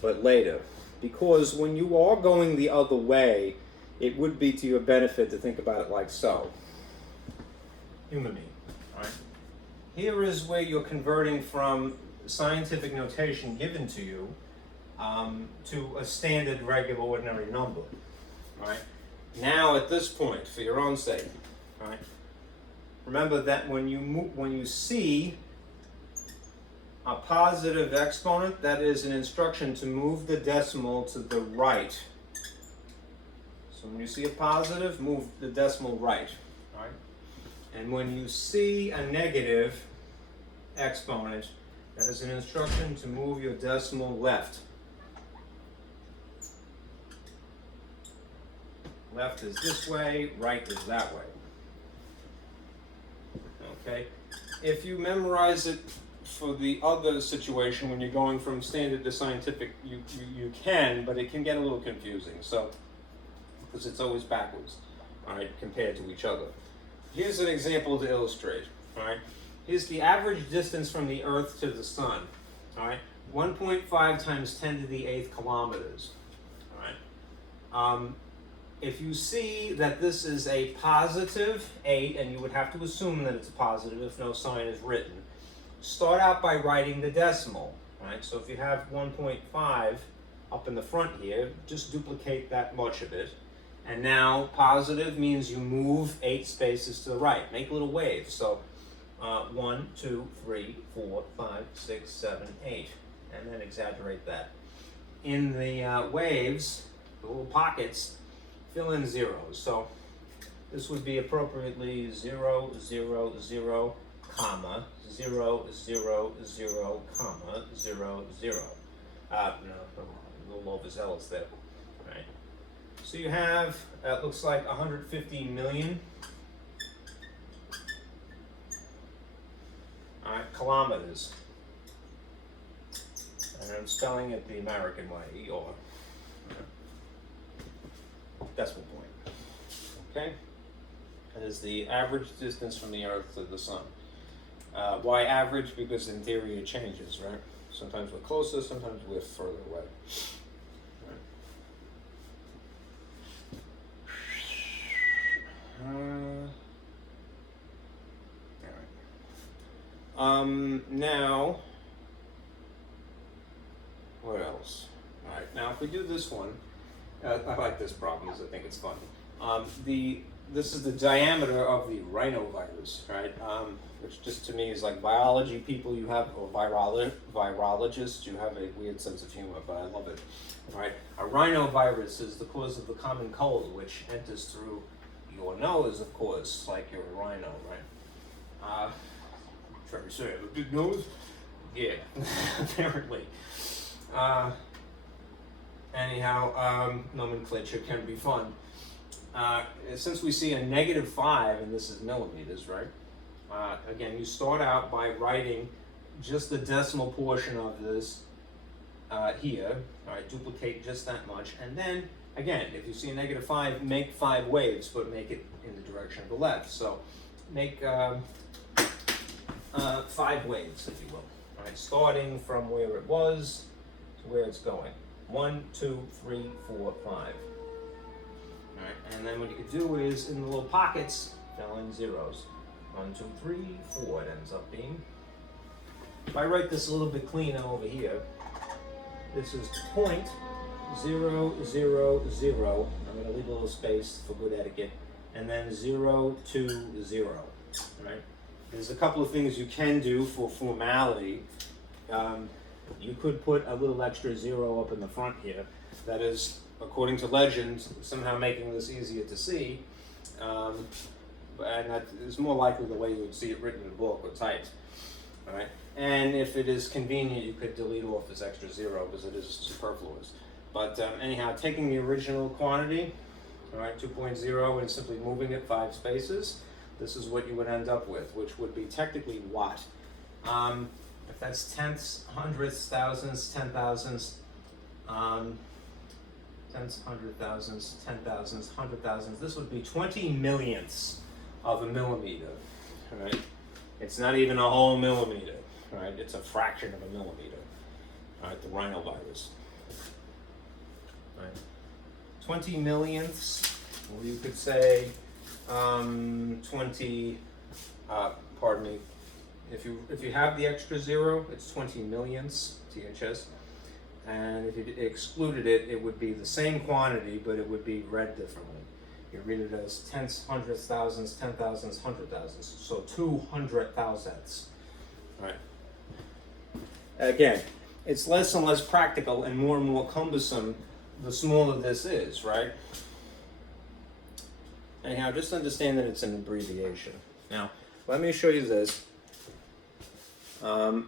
but later? Because when you are going the other way, it would be to your benefit to think about it like so. Humor me. All right. Here is where you're converting from scientific notation given to you to a standard, regular, ordinary number. Right? Now, at this point, for your own sake, right? Remember that when you see a positive exponent, that is an instruction to move the decimal to the right. So when you see a positive, move the decimal right. Right? And when you see a negative exponent, that is an instruction to move your decimal left. Left is this way, right is that way. Okay? If you memorize it for the other situation, when you're going from standard to scientific, you can, but it can get a little confusing. So, because it's always backwards, all right, compared to each other. Here's an example to illustrate, all right? Here's the average distance from the Earth to the Sun, all right? 1.5 times 10 to the 8th kilometers, all right? If you see that this is a positive 8, and you would have to assume that it's a positive if no sign is written, start out by writing the decimal, right? So if you have 1.5 up in the front here, just duplicate that much of it. And now positive means you move 8 spaces to the right. Make little waves. So 1, 2, 3, 4, 5, 6, 7, 8. And then exaggerate that. In the waves, the little pockets, fill in zeros. So this would be appropriately 0, 0, 0, comma, 0, 0, 0, comma, 0, 0. No, a little overzealous there. Right. So you have, it looks like 150 million kilometers. And I'm spelling it the American way, or decimal point. Okay? That is the average distance from the Earth to the Sun. Why average? Because in theory it changes, right? Sometimes we're closer, sometimes we're further away. Now, what else? All right, now if we do this one, I like this problem because I think it's fun. This is the diameter of the rhinovirus, right? Which just to me is like biology people you have, or virologists, you have a weird sense of humor, but I love it. All right, a rhinovirus is the cause of the common cold, which enters through your nose, of course, like you're a rhino, right? Trevor say, I have a big nose? Yeah, apparently. Anyhow, nomenclature can be fun. Since we see a -5, and this is millimeters, right? Again, you start out by writing just the decimal portion of this here. All right, duplicate just that much. And then, again, if you see a -5, make 5 waves, but make it in the direction of the left. So make 5 waves, if you will. All right, starting from where it was to where it's going. 1, 2, 3, 4, 5. All right, and then what you could do is in the little pockets, fill in zeros. 1, 2, 3, 4 it ends up being. If I write this a little bit cleaner over here, this is 0.000. I'm going to leave a little space for good etiquette, and then 0, 2, 0. Right? There's a couple of things you can do for formality. You could put a little extra 0 up in the front here. That is, according to legend, somehow making this easier to see. And that is more likely the way you would see it written in a book or typed. All right? And if it is convenient, you could delete off this extra 0 because it is superfluous. But anyhow, taking the original quantity, All right, 2.0 and simply moving it 5 spaces, this is what you would end up with, which would be technically watt. If that's tenths, hundredths, thousandths, 10,000ths, tenths, 100,000ths, 10,000ths, 100,000ths, this would be 20 millionths of a millimeter. All right, it's not even a whole millimeter. All right, it's a fraction of a millimeter. All right, the rhinovirus. All right. 20 millionths, or you could say 20, pardon me, if you have the extra zero, it's 20 millionths, THS, and if you excluded it, it would be the same quantity, but it would be read differently. You read it as tenths, hundredths, thousandths, 10,000ths, 100,000ths, so 200,000ths. All right. Again, it's less and less practical and more cumbersome the smaller this is, right? Anyhow, just understand that it's an abbreviation. Now, let me show you this. The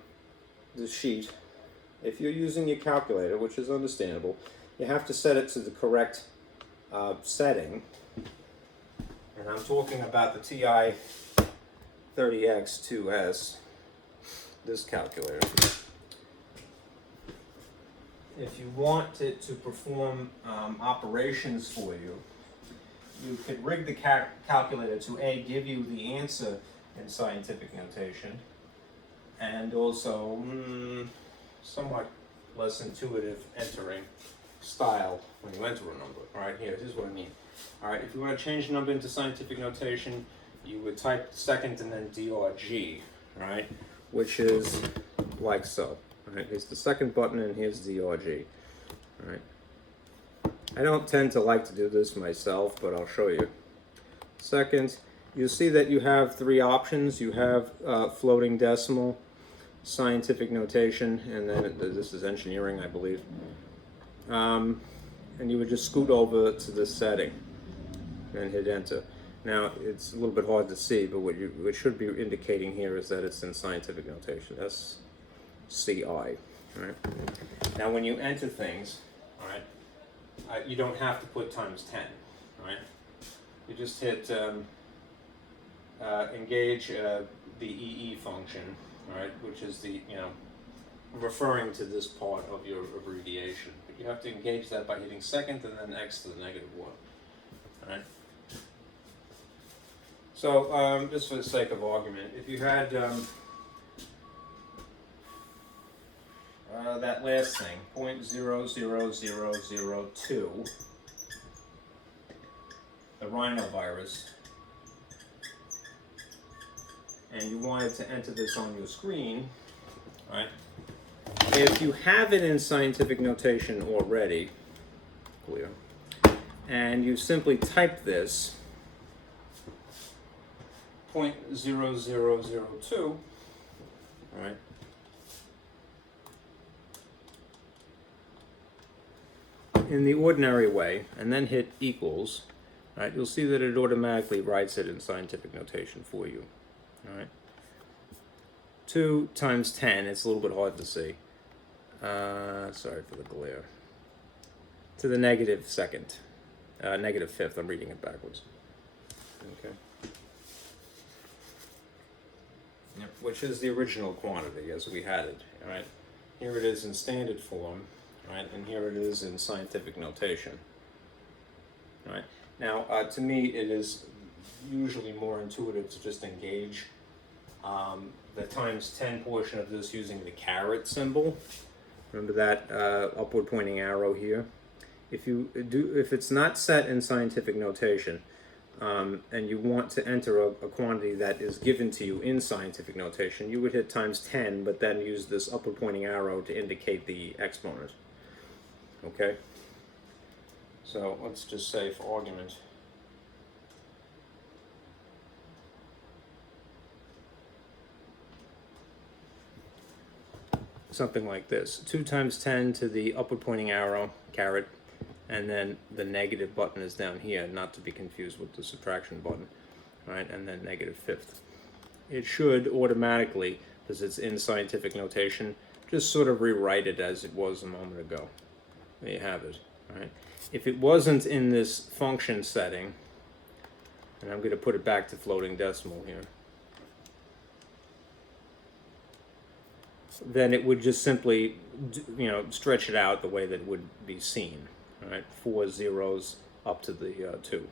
sheet. If you're using your calculator, which is understandable, you have to set it to the correct setting. And I'm talking about the TI 30X2S, this calculator. If you want it to perform operations for you, you could rig the calculator to A, give you the answer in scientific notation, and also somewhat less intuitive entering style when you enter a number. All right, here's what I mean. All right, if you want to change a number into scientific notation, you would type second and then DRG, right, which is like so. All right, here's the second button and here's DRG. All right. I don't tend to like to do this myself, but I'll show you. Second, you'll see that you have 3 options. You have floating decimal, scientific notation, and then this is engineering, I believe. And you would just scoot over to this setting and hit enter. Now, it's a little bit hard to see, but what it should be indicating here is that it's in scientific notation. SCI. All right. Now, when you enter things, all right, you don't have to put times 10. All right. You just hit engage the EE function, all right, which is the referring to this part of your abbreviation. But you have to engage that by hitting second and then X to the -1. All right. So just for the sake of argument, if you had that last thing, 0.00002, the rhinovirus, and you wanted to enter this on your screen, right? If you have it in scientific notation already, clear, and you simply type this, 0.0002, all right, in the ordinary way, and then hit equals, right, you'll see that it automatically writes it in scientific notation for you. All right. 2 times 10, it's a little bit hard to see. Sorry for the glare. To the -2nd, -5th, I'm reading it backwards. Okay. Yep, which is the original quantity as we had it. All right. Here it is in standard form. Right, and here it is in scientific notation. Right. Now, to me, it is usually more intuitive to just engage the times 10 portion of this using the caret symbol. Remember that upward pointing arrow here? If it's not set in scientific notation, and you want to enter a quantity that is given to you in scientific notation, you would hit times 10, but then use this upward pointing arrow to indicate the exponent. Okay, so let's just say for argument, something like this, 2 times 10 to the upward pointing arrow, caret, and then the negative button is down here, not to be confused with the subtraction button, right, and then -5th. It should automatically, because it's in scientific notation, just sort of rewrite it as it was a moment ago. There you have it. right? If it wasn't in this function setting, and I'm going to put it back to floating decimal here, then it would just simply, stretch it out the way that would be seen, all right? 4 zeros up to the 2,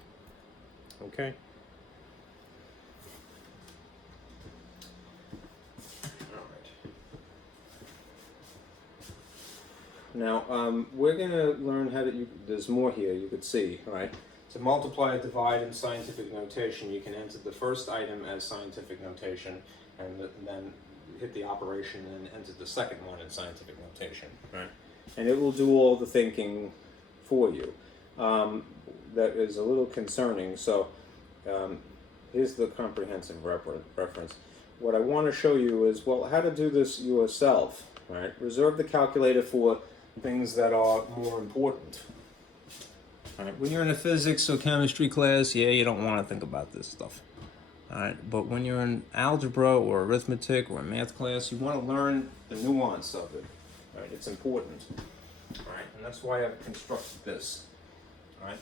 okay? Now, we're going to learn how to, there's more here you could see, right? To multiply, divide in scientific notation, you can enter the first item as scientific notation, and then hit the operation and enter the second one in scientific notation, right? And it will do all the thinking for you. That is a little concerning, so here's the comprehensive reference. What I want to show you is, well, how to do this yourself, right? Reserve the calculator for things that are more important. All right. When you're in a physics or chemistry class, yeah, you don't want to think about this stuff. All right. But when you're in algebra or arithmetic or a math class, you want to learn the nuance of it. All right. It's important. All right. And that's why I've constructed this. All right.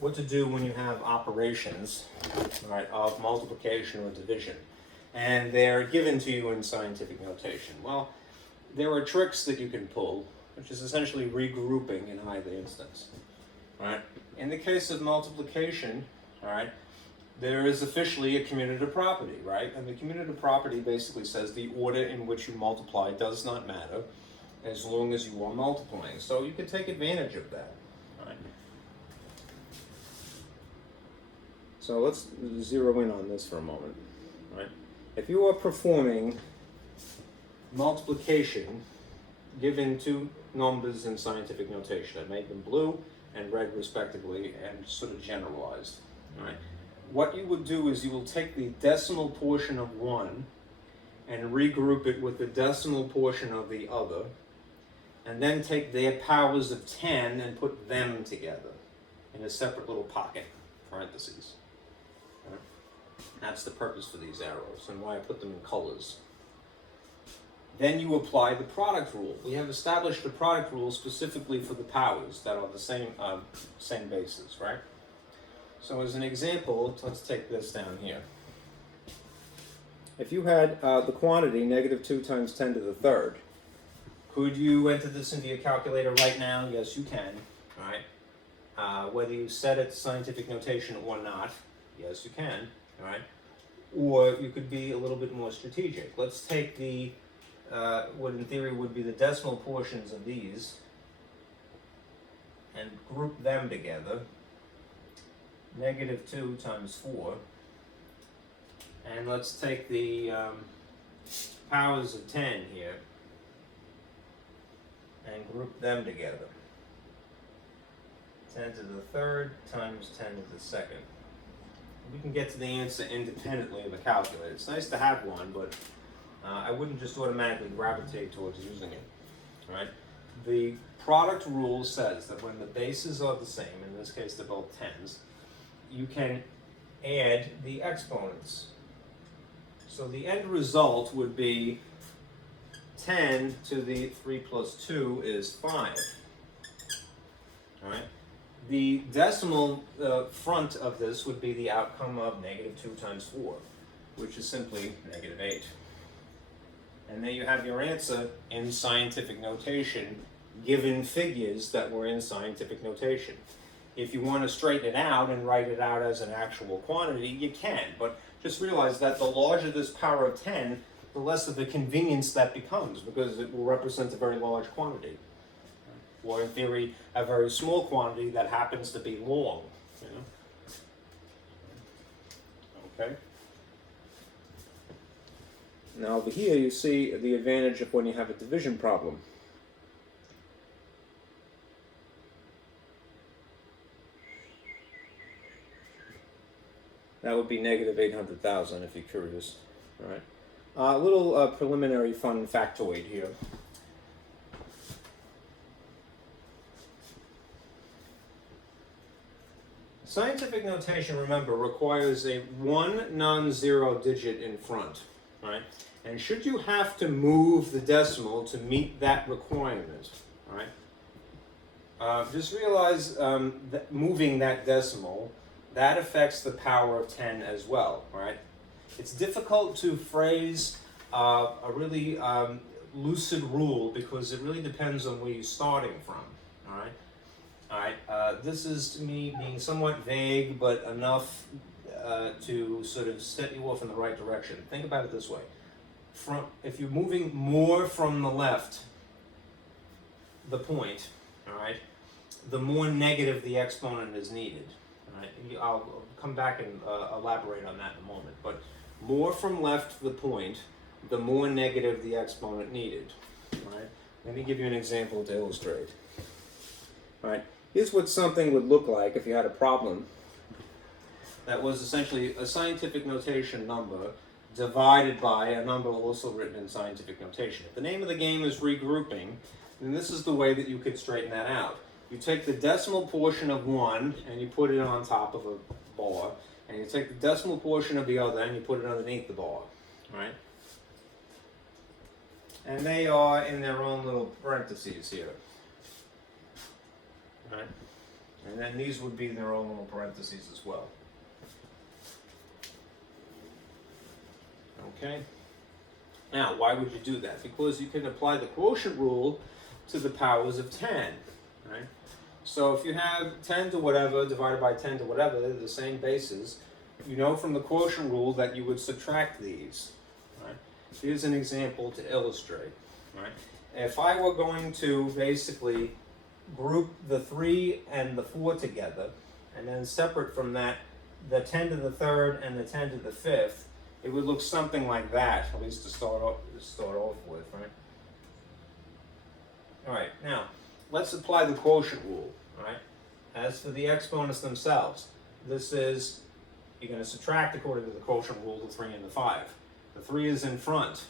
What to do when you have operations, all right, of multiplication or division, and they're given to you in scientific notation. Well, there are tricks that you can pull, which is essentially regrouping in either instance. All right. In the case of multiplication, all right, there is officially a commutative property, right? And the commutative property basically says the order in which you multiply does not matter as long as you are multiplying. So you can take advantage of that. All right. So let's zero in on this for a moment. All right. If you are performing multiplication given two numbers in scientific notation, I made them blue and red respectively, and sort of generalized. All right. What you would do is you will take the decimal portion of one and regroup it with the decimal portion of the other, and then take their powers of 10 and put them together in a separate little pocket, parentheses. All right. That's the purpose for these arrows and why I put them in colors. Then you apply the product rule. We have established the product rule specifically for the powers that are the same basis, right? So as an example, let's take this down here. If you had the quantity -2 times 10 to the third, could you enter this into your calculator right now? Yes, you can, all right? Whether you set it to scientific notation or not, yes, you can, all right? Or you could be a little bit more strategic. Let's take the what in theory would be the decimal portions of these and group them together. -2 times 4. And let's take the powers of 10 here and group them together. 10 to the third times 10 to the second. We can get to the answer independently of a calculator. It's nice to have one, but I wouldn't just automatically gravitate towards using it. All right? The product rule says that when the bases are the same, in this case they're both 10s, you can add the exponents. So the end result would be 10 to the 3 plus 2 is 5. All right? The decimal front of this would be the outcome of -2 times 4, which is simply -8. And there you have your answer in scientific notation, given figures that were in scientific notation. If you want to straighten it out and write it out as an actual quantity, you can. But just realize that the larger this power of 10, the less of a convenience that becomes, because it will represent a very large quantity. Or in theory, a very small quantity that happens to be long. You know? Okay. Now over here you see the advantage of when you have a division problem. That would be -800,000 if you're curious. All right. A little preliminary fun factoid here. Scientific notation, remember, requires a one non-zero digit in front, right? And should you have to move the decimal to meet that requirement, all right, just realize that moving that decimal, that affects the power of 10 as well, right? It's difficult to phrase a really lucid rule because it really depends on where you're starting from, all right? All right, this is me being somewhat vague, but enough to sort of set you off in the right direction. Think about it this way. If you're moving more from the left, the point, all right, the more negative the exponent is needed. All right, I'll come back and elaborate on that in a moment. But more from left the point, the more negative the exponent needed. All right, let me give you an example to illustrate. All right, here's what something would look like if you had a problem that was essentially a scientific notation number divided by a number also written in scientific notation. If the name of the game is regrouping, then this is the way that you could straighten that out. You take the decimal portion of one and you put it on top of a bar, and you take the decimal portion of the other and you put it underneath the bar, right? And they are in their own little parentheses here, right? And then these would be their own little parentheses as well. Okay? Now, why would you do that? Because you can apply the quotient rule to the powers of 10, right? So if you have 10 to whatever divided by 10 to whatever, they're the same bases. You know from the quotient rule that you would subtract these, right? Here's an example to illustrate, right? If I were going to basically group the 3 and the 4 together, and then separate from that, the 10 to the third and the 10 to the fifth, it would look something like that, at least to start off with, right? All right, now, let's apply the quotient rule, all right? As for the exponents themselves, this is, you're going to subtract according to the quotient rule the 3 and the 5. The 3 is in front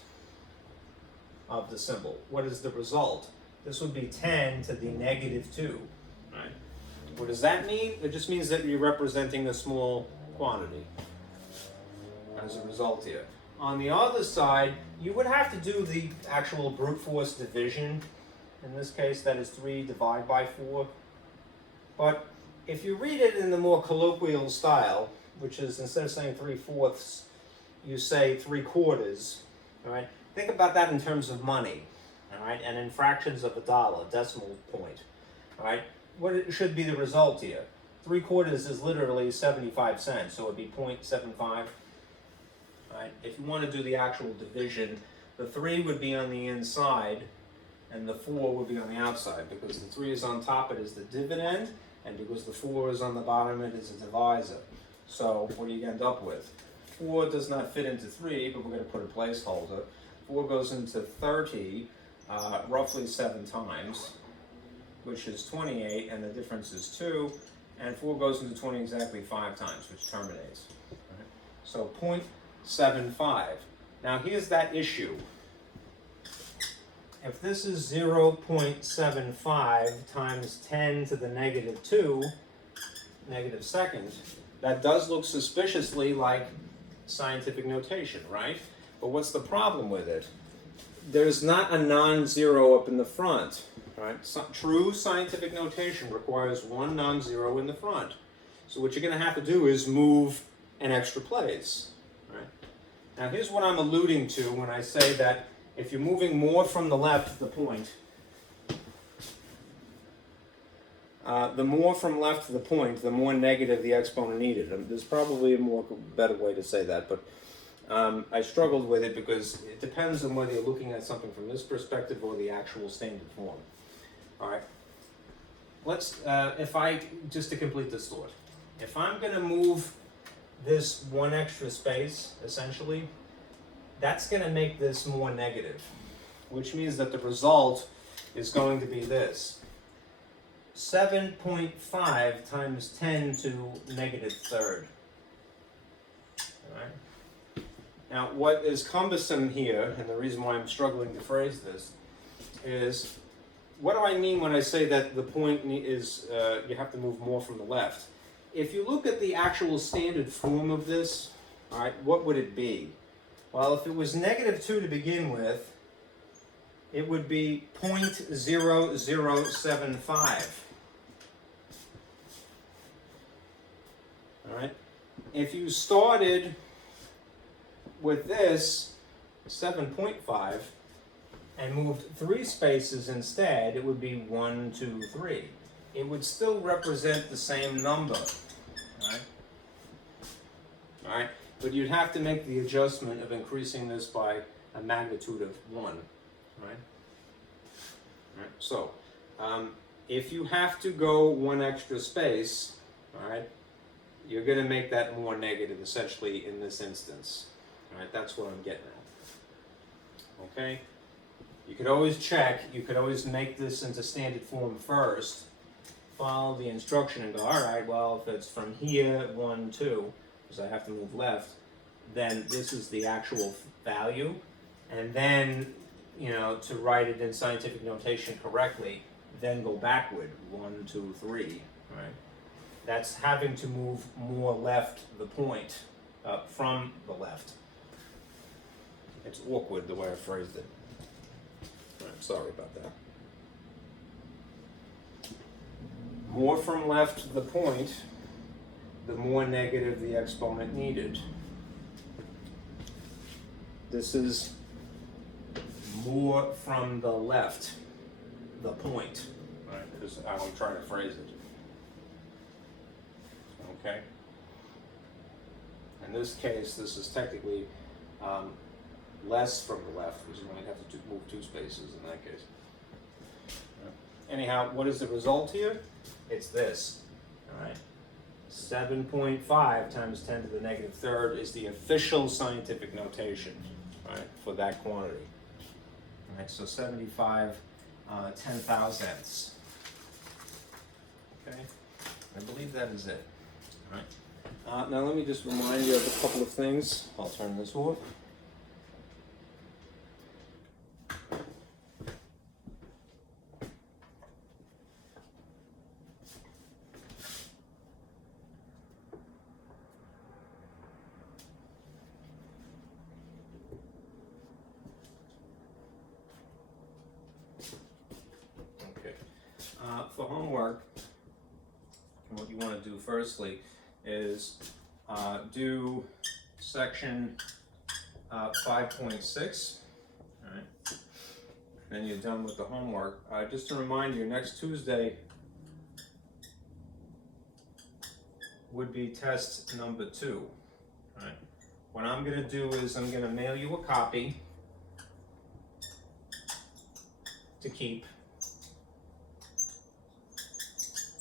of the symbol. What is the result? This would be 10 to the negative 2, right? What does that mean? It just means that you're representing a small quantity as a result here. On the other side, you would have to do the actual brute force division. In this case, that is 3 divided by 4. But if you read it in the more colloquial style, which is instead of saying 3/4, you say 3/4, all right? Think about that in terms of money, all right? And in fractions of a dollar, decimal point, all right? What should be the result here? 3/4 is literally 75 cents, so it would be 0.75. Right? If you want to do the actual division, the 3 would be on the inside and the 4 would be on the outside, because the 3 is on top, it is the dividend, and because the 4 is on the bottom, it is a divisor. So what do you end up with? 4 does not fit into 3, but we're going to put a placeholder. 4 goes into 30 roughly 7 times, which is 28, and the difference is 2, and 4 goes into 20 exactly 5 times, which terminates. Right? So 0.75. Now here's that issue. If this is 0.75 times 10 to the negative 2, negative second, that does look suspiciously like scientific notation, right? But what's the problem with it? There's not a non-zero up in the front, right? True scientific notation requires one non-zero in the front. So what you're going to have to do is move an extra place. Now here's what I'm alluding to when I say that if you're moving more from the left, the point, the more from left to the point, the more negative the exponent needed. There's probably a better way to say that, but I struggled with it because it depends on whether you're looking at something from this perspective or the actual standard form. All right. Let's, just to complete this thought, if I'm going to move this one extra space, essentially, that's going to make this more negative, which means that the result is going to be this. 7.5 times 10 to negative third. All right. Now, what is cumbersome here, and the reason why I'm struggling to phrase this, is what do I mean when I say that the point is you have to move more from the left? If you look at the actual standard form of this, all right, what would it be? Well, if it was negative 2 to begin with, it would be 0.0075. All right. If you started with this 7.5 and moved 3 spaces instead, it would be 1, 2, 3. It would still represent the same number, right? All right, but you'd have to make the adjustment of increasing this by a magnitude of 1, right? All right. So, if you have to go 1 extra space, all right, you're going to make that more negative, essentially, in this instance. All right, that's what I'm getting at. Okay? You could always check, you could always make this into standard form first, follow the instruction and go, all right, well, if it's from here, 1, 2, because I have to move left, then this is the actual value. And then, you know, to write it in scientific notation correctly, then go backward, 1, 2, 3, right? That's having to move more left the point from the left. It's awkward the way I phrased it. I'm sorry about that. More from left the point, the more negative the exponent needed. This is more from the left the point, right? Because I'm trying to phrase it. Okay. In this case, this is technically less from the left, because you might have to move 2 spaces in that case. Anyhow, what is the result here? It's this, all right? 7.5 times 10 to the negative third is the official scientific notation, right, for that quantity. All right, so 75 10,000ths. Okay, I believe that is it. All right. Now let me just remind you of a couple of things. I'll turn this off. For homework, what you want to do firstly is do section 5.6, all right? Then you're done with the homework. Just to remind you, next Tuesday would be test number 2, all right? What I'm going to do is I'm going to mail you a copy to keep.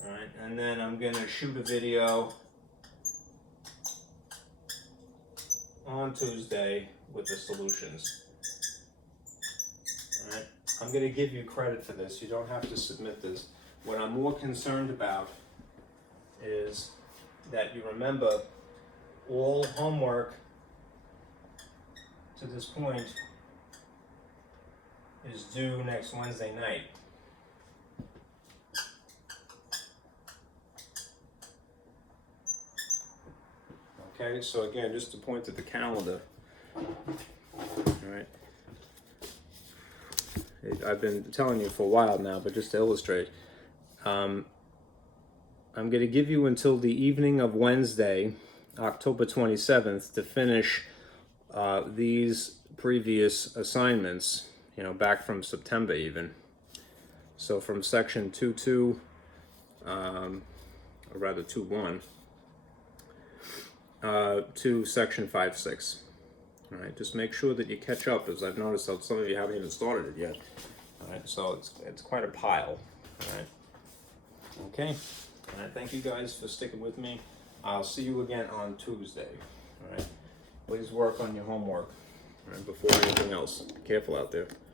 All right, and then I'm going to shoot a video on Tuesday with the solutions. All right, I'm going to give you credit for this. You don't have to submit this. What I'm more concerned about is that you remember all homework to this point is due next Wednesday night. Okay, so again, just to point to the calendar, all right, I've been telling you for a while now, but just to illustrate, I'm going to give you until the evening of Wednesday, October 27th, to finish these previous assignments, you know, back from September even. So from section 2.2, or rather 2.1, to section 5.6. All right, just make sure that you catch up, as I've noticed that some of you haven't even started it yet. All right, so it's quite a pile. All right, okay. All right, thank you guys for sticking with me. I'll see you again on Tuesday. All right, please work on your homework. All right, before anything else, be careful out there.